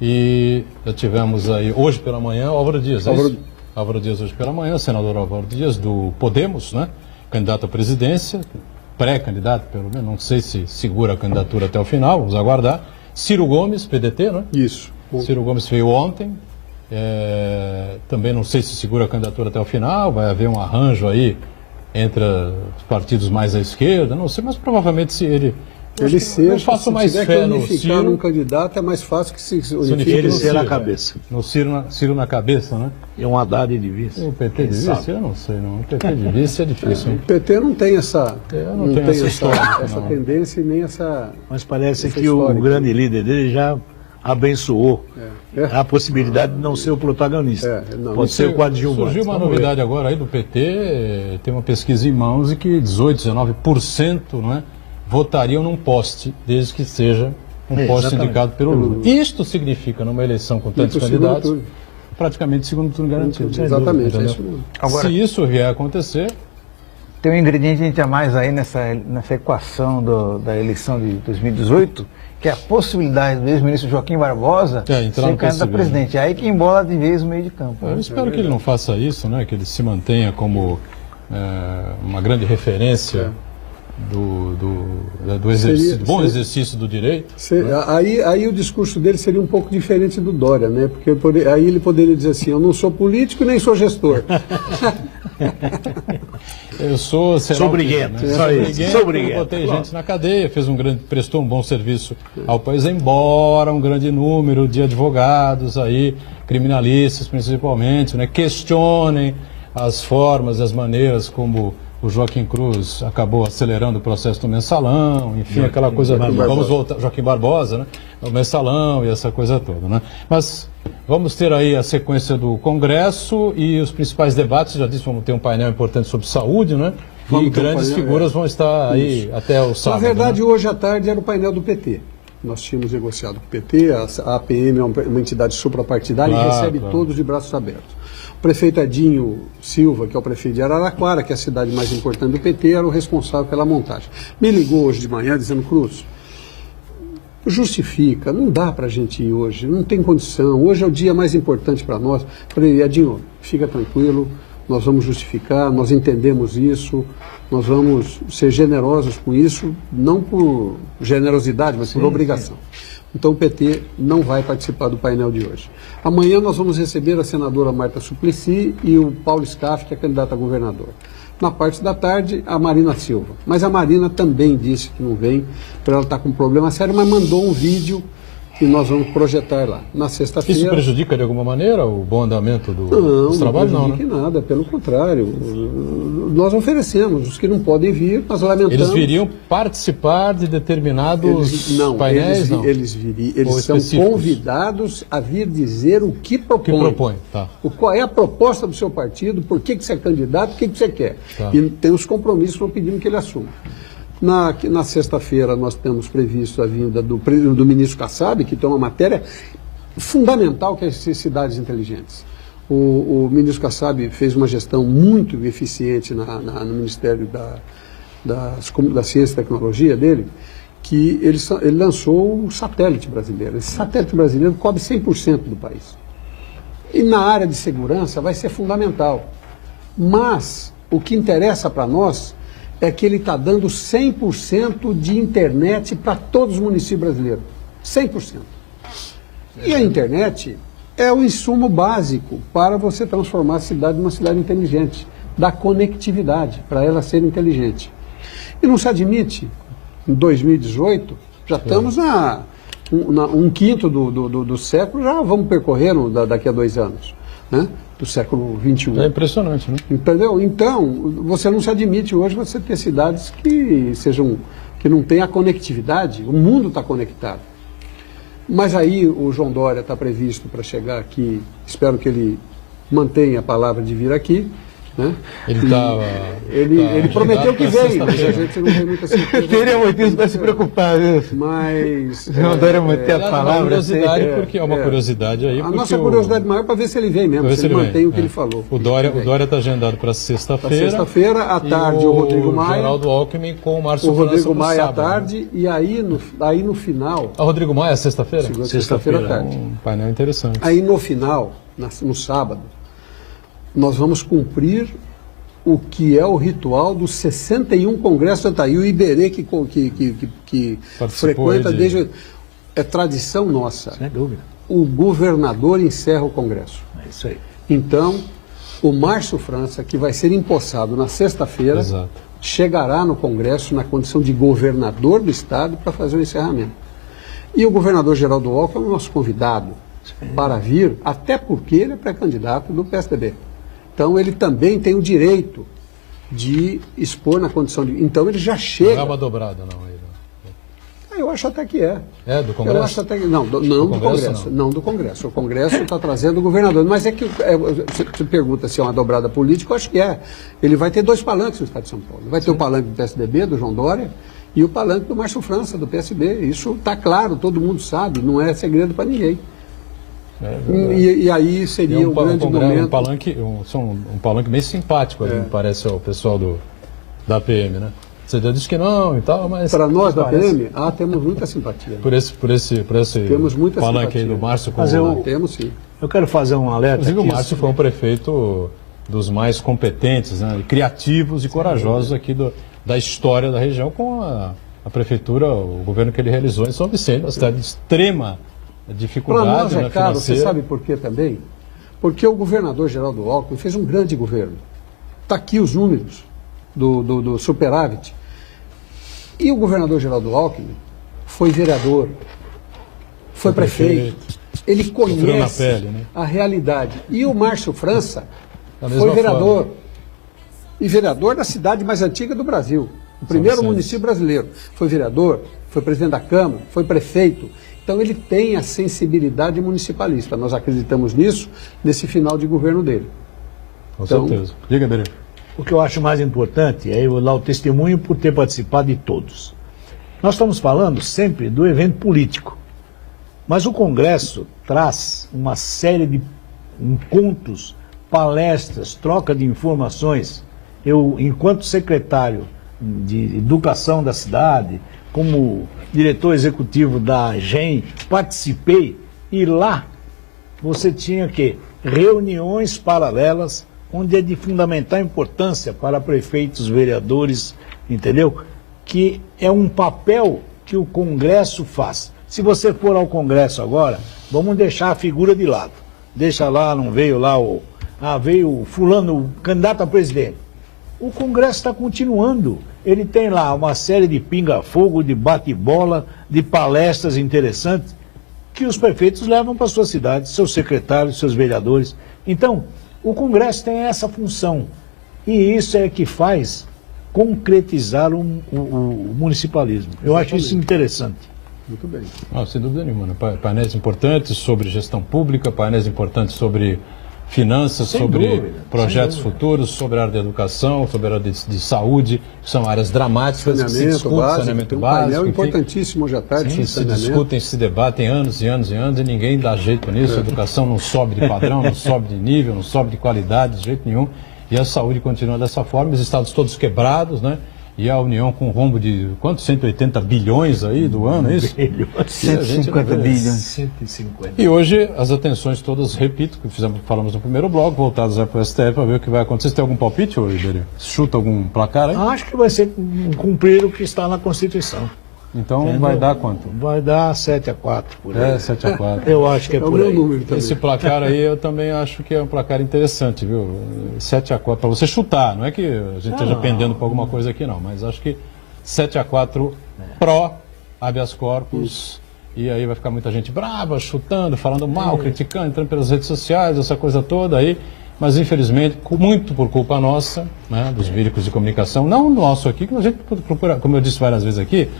e já tivemos aí, hoje pela manhã, Álvaro Dias. Álvaro Dias hoje pela manhã, senador Álvaro Dias do Podemos, né? Candidato à presidência, pré-candidato pelo menos, não sei se segura a candidatura até o final, vamos aguardar. Ciro Gomes, PDT, né? Isso. Ciro Gomes veio ontem. Também não sei se segura a candidatura até o final, vai haver um arranjo aí entre os partidos mais à esquerda, não sei, mas provavelmente se ele seja, faço mais se fé que no unificar Ciro, num candidato é mais fácil que se unifique Ele no ser Ciro, na cabeça. No Ciro na cabeça, né? E um Haddad de vice. O PT de vice? Eu não sei, não. O PT de vice é difícil, hein? O PT não tem essa, não tem essa história, essa não. tendência e nem essa... Mas parece essa que o história grande líder dele já abençoou a possibilidade de não ser o protagonista. Pode ser o coadjuvante. Surgiu uma novidade agora aí do PT, tem uma pesquisa em mãos e que 18, 19%, não é, votariam num poste, desde que seja um poste exatamente. indicado pelo Lula. Isto significa, numa eleição com tantos candidatos, praticamente segundo turno garantido. Exatamente, é isso mesmo. Agora, se isso vier a acontecer... Tem um ingrediente a mais aí nessa equação da eleição de 2018, que é a possibilidade do ex-ministro Joaquim Barbosa ser candidato a presidente. Aí que embola de vez o meio de campo. Eu espero que ele não faça isso, né? Que ele se mantenha como uma grande referência do exercício, bom exercício do direito. Aí o discurso dele seria um pouco diferente do Dória, né? Porque aí ele poderia dizer assim, eu não sou político nem sou gestor. Eu sou briguento, né? Sou briguento. Botei gente na cadeia, prestou um bom serviço ao país, embora um grande número de advogados aí, criminalistas principalmente, né? Questionem as formas e as maneiras como o Joaquim Cruz acabou acelerando o processo do mensalão, enfim, aquela coisa. Vamos voltar, Joaquim Barbosa, né? O mensalão e essa coisa toda, né? Mas vamos ter aí a sequência do Congresso e os principais debates. Já disse, vamos ter um painel importante sobre saúde, né? E grandes figuras vão estar aí até o sábado. Na verdade, né? hoje à tarde era o painel do PT. Nós tínhamos negociado com o PT, a APM é uma entidade suprapartidária e recebe todos de braços abertos. O prefeito Edinho Silva, que é o prefeito de Araraquara, que é a cidade mais importante do PT, era o responsável pela montagem. Me ligou hoje de manhã dizendo, Cruz, justifica, não dá para a gente ir hoje, não tem condição, hoje é o dia mais importante para nós. Falei, Edinho, fica tranquilo, nós vamos justificar, nós entendemos isso, nós vamos ser generosos com isso, não por generosidade, mas por obrigação. Então o PT não vai participar do painel de hoje. Amanhã nós vamos receber a senadora Marta Suplicy e o Paulo Scaff, que é candidata a governador. Na parte da tarde, a Marina Silva. Mas a Marina também disse que não vem, porque ela está com um problema sério, mas mandou um vídeo que nós vamos projetar lá. Na sexta-feira... Isso prejudica de alguma maneira o bom andamento dos trabalhos? Não prejudica nada, pelo contrário. Nós oferecemos, os que não podem vir, nós lamentamos. Eles viriam participar de determinados painéis? Eles são convidados a vir dizer o que propõe. Tá. Qual é a proposta do seu partido, por que você é candidato, o que você quer. Tá. E tem os compromissos que estão pedindo que ele assuma. Na sexta-feira nós temos previsto a vinda do ministro Kassab, que tem uma matéria fundamental que é as cidades inteligentes. O ministro Kassab fez uma gestão muito eficiente no Ministério da Ciência e Tecnologia dele, que ele lançou o satélite brasileiro. Esse satélite brasileiro cobre 100% do país. E na área de segurança vai ser fundamental. Mas o que interessa para nós é que ele está dando 100% de internet para todos os municípios brasileiros. 100%. E a internet é o insumo básico para você transformar a cidade numa cidade inteligente, da conectividade, para ela ser inteligente. E não se admite, em 2018, já estamos um quinto do século, já vamos percorrendo daqui a 2 anos, né? Do século XXI. É impressionante, né? Entendeu? Então, você não se admite hoje você ter cidades que não têm a conectividade, o mundo está conectado. Mas aí o João Dória está previsto para chegar aqui, espero que ele mantenha a palavra de vir aqui, Né? Ele prometeu que vem, mas a gente não tem muita certeza. Teria motivos para se preocupar, viu? Mas... Não deram meter a palavra. Curiosidade, porque é uma curiosidade aí. A nossa curiosidade maior é para ver se ele vem mesmo, se ele mantém o que ele falou. O Dória está agendado para sexta-feira. Sexta-feira, à tarde, o Rodrigo Maia. O Geraldo Alckmin com o Márcio França. O Rodrigo Maia à sábado, tarde, né? E aí no final... O Rodrigo Maia é sexta-feira? Sexta-feira à tarde. Um painel interessante. Aí no final, no sábado, nós vamos cumprir o que é o ritual dos 61 congressos da TAI. O Iberê que frequenta desde... É tradição nossa. Sem dúvida. O governador encerra o congresso. É isso aí. Então, o Márcio França, que vai ser empossado na sexta-feira, chegará no congresso na condição de governador do estado para fazer o encerramento. E o governador Geraldo Alckmin é o nosso convidado para vir, até porque ele é pré-candidato do PSDB. Então, ele também tem o direito de expor na condição de... Então, ele já chega... Não é uma dobrada, não. Eu acho até que é. É, do Congresso? Eu acho até que... Não, do Congresso. Não do Congresso. O Congresso está trazendo o governador. Mas é que você pergunta se é uma dobrada política, eu acho que é. Ele vai ter 2 palanques no estado de São Paulo. Vai ter o palanque do PSDB, do João Dória, e o palanque do Márcio França, do PSB. Isso está claro, todo mundo sabe, não é segredo para ninguém. E aí seria um grande momento. Um palanque bem simpático, me parece, ao pessoal da PM, né? Você já disse que não e tal, mas... Para nós da PM, temos muita simpatia. Por esse temos muita palanque simpatia. Aí do Márcio com temos sim. Eu quero fazer um alerta. Inclusive o Márcio foi um prefeito dos mais competentes, né, criativos e corajosos aqui da história da região, com a prefeitura, o governo que ele realizou em São Vicente, uma cidade de extrema dificuldade. Para nós é caro, financeira. você sabe por quê também? Porque o governador Geraldo Alckmin fez um grande governo. Está aqui os números do superávit. E o governador Geraldo Alckmin foi vereador, foi prefeito. Ele conhece a realidade. E o Márcio França foi vereador. Forma. E vereador da cidade mais antiga do Brasil. O primeiro município brasileiro. Foi vereador, foi presidente da Câmara, foi prefeito. Então ele tem a sensibilidade municipalista. Nós acreditamos nisso nesse final de governo dele. Com certeza. Diga, Berê. O que eu acho mais importante é eu dar o testemunho por ter participado de todos. Nós estamos falando sempre do evento político, mas o Congresso traz uma série de encontros, palestras, troca de informações. Eu, enquanto secretário de Educação da cidade, como diretor executivo da AGEM, participei, e lá você tinha que reuniões paralelas, onde é de fundamental importância para prefeitos, vereadores, entendeu? Que é um papel que o Congresso faz. Se você for ao Congresso agora, vamos deixar a figura de lado. Deixa lá, não veio lá veio o fulano, o candidato a presidente. O Congresso está continuando. Ele tem lá uma série de pinga-fogo, de bate-bola, de palestras interessantes, que os prefeitos levam para a sua cidade, seus secretários, seus vereadores. Então, o Congresso tem essa função, e isso é que faz concretizar o municipalismo. Eu acho isso interessante. Muito bem. Sem dúvida nenhuma. Painéis importantes sobre gestão pública, painéis importantes sobre finanças, sobre projetos futuros, sobre a área de educação, sobre a área de saúde, que são áreas dramáticas, que se discutem, saneamento básico. Painel importantíssimo hoje à tarde. Se discutem, se debatem anos e anos e anos, e ninguém dá jeito nisso. A educação não sobe de padrão, não sobe de nível, não sobe de qualidade de jeito nenhum. E a saúde continua dessa forma, os estados todos quebrados, né? E a União com um rombo de, quanto? 180 bilhões aí do ano, é isso? 150 bilhões. 150. E hoje as atenções todas, repito, que falamos no primeiro bloco, voltadas para o STF para ver o que vai acontecer. Você tem algum palpite, Iberê? Chuta algum placar aí? Acho que vai ser cumprir o que está na Constituição. Então entendeu? Vai dar quanto? Vai dar 7-4 por aí. 7-4. Eu acho que é por aí. Número também. Esse placar aí eu também acho que é um placar interessante, viu? 7-4 para você chutar, não é que a gente esteja pendendo para alguma coisa aqui não, mas acho que 7-4 pró habeas corpus. E aí vai ficar muita gente brava, chutando, falando mal, criticando, entrando pelas redes sociais, essa coisa toda aí. Mas, infelizmente, muito por culpa nossa, né, dos veículos de comunicação, não nosso aqui, que a gente procura, como eu disse várias vezes aqui,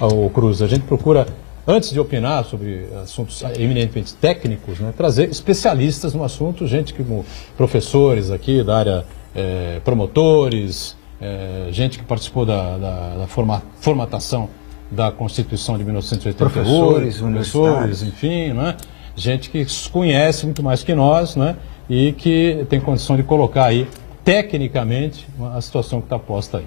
o Cruz, a gente procura, antes de opinar sobre assuntos eminentemente técnicos, né, trazer especialistas no assunto, gente como professores aqui da área promotores, gente que participou da formatação da Constituição de 1988, professores, enfim, né? Gente que conhece muito mais que nós, né? E que tem condição de colocar aí, tecnicamente, a situação que está posta aí.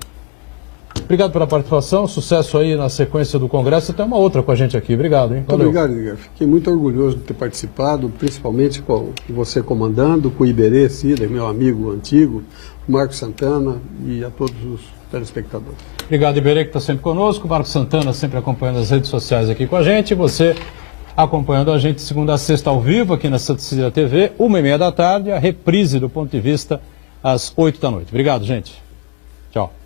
Obrigado pela participação, sucesso aí na sequência do Congresso. Tem uma outra com a gente aqui. Obrigado, hein? Valeu. Obrigado, Edgar. Fiquei muito orgulhoso de ter participado, principalmente com você comandando, com o Iberê Cida, meu amigo antigo, o Marcos Santana e a todos os telespectadores. Obrigado, Iberê, que está sempre conosco. Marcos Santana sempre acompanhando as redes sociais aqui com a gente. Você acompanhando a gente de segunda a sexta ao vivo aqui na Santa Cecília TV, 1h30 da tarde, a reprise do Ponto de Vista às 8 da noite. Obrigado, gente. Tchau.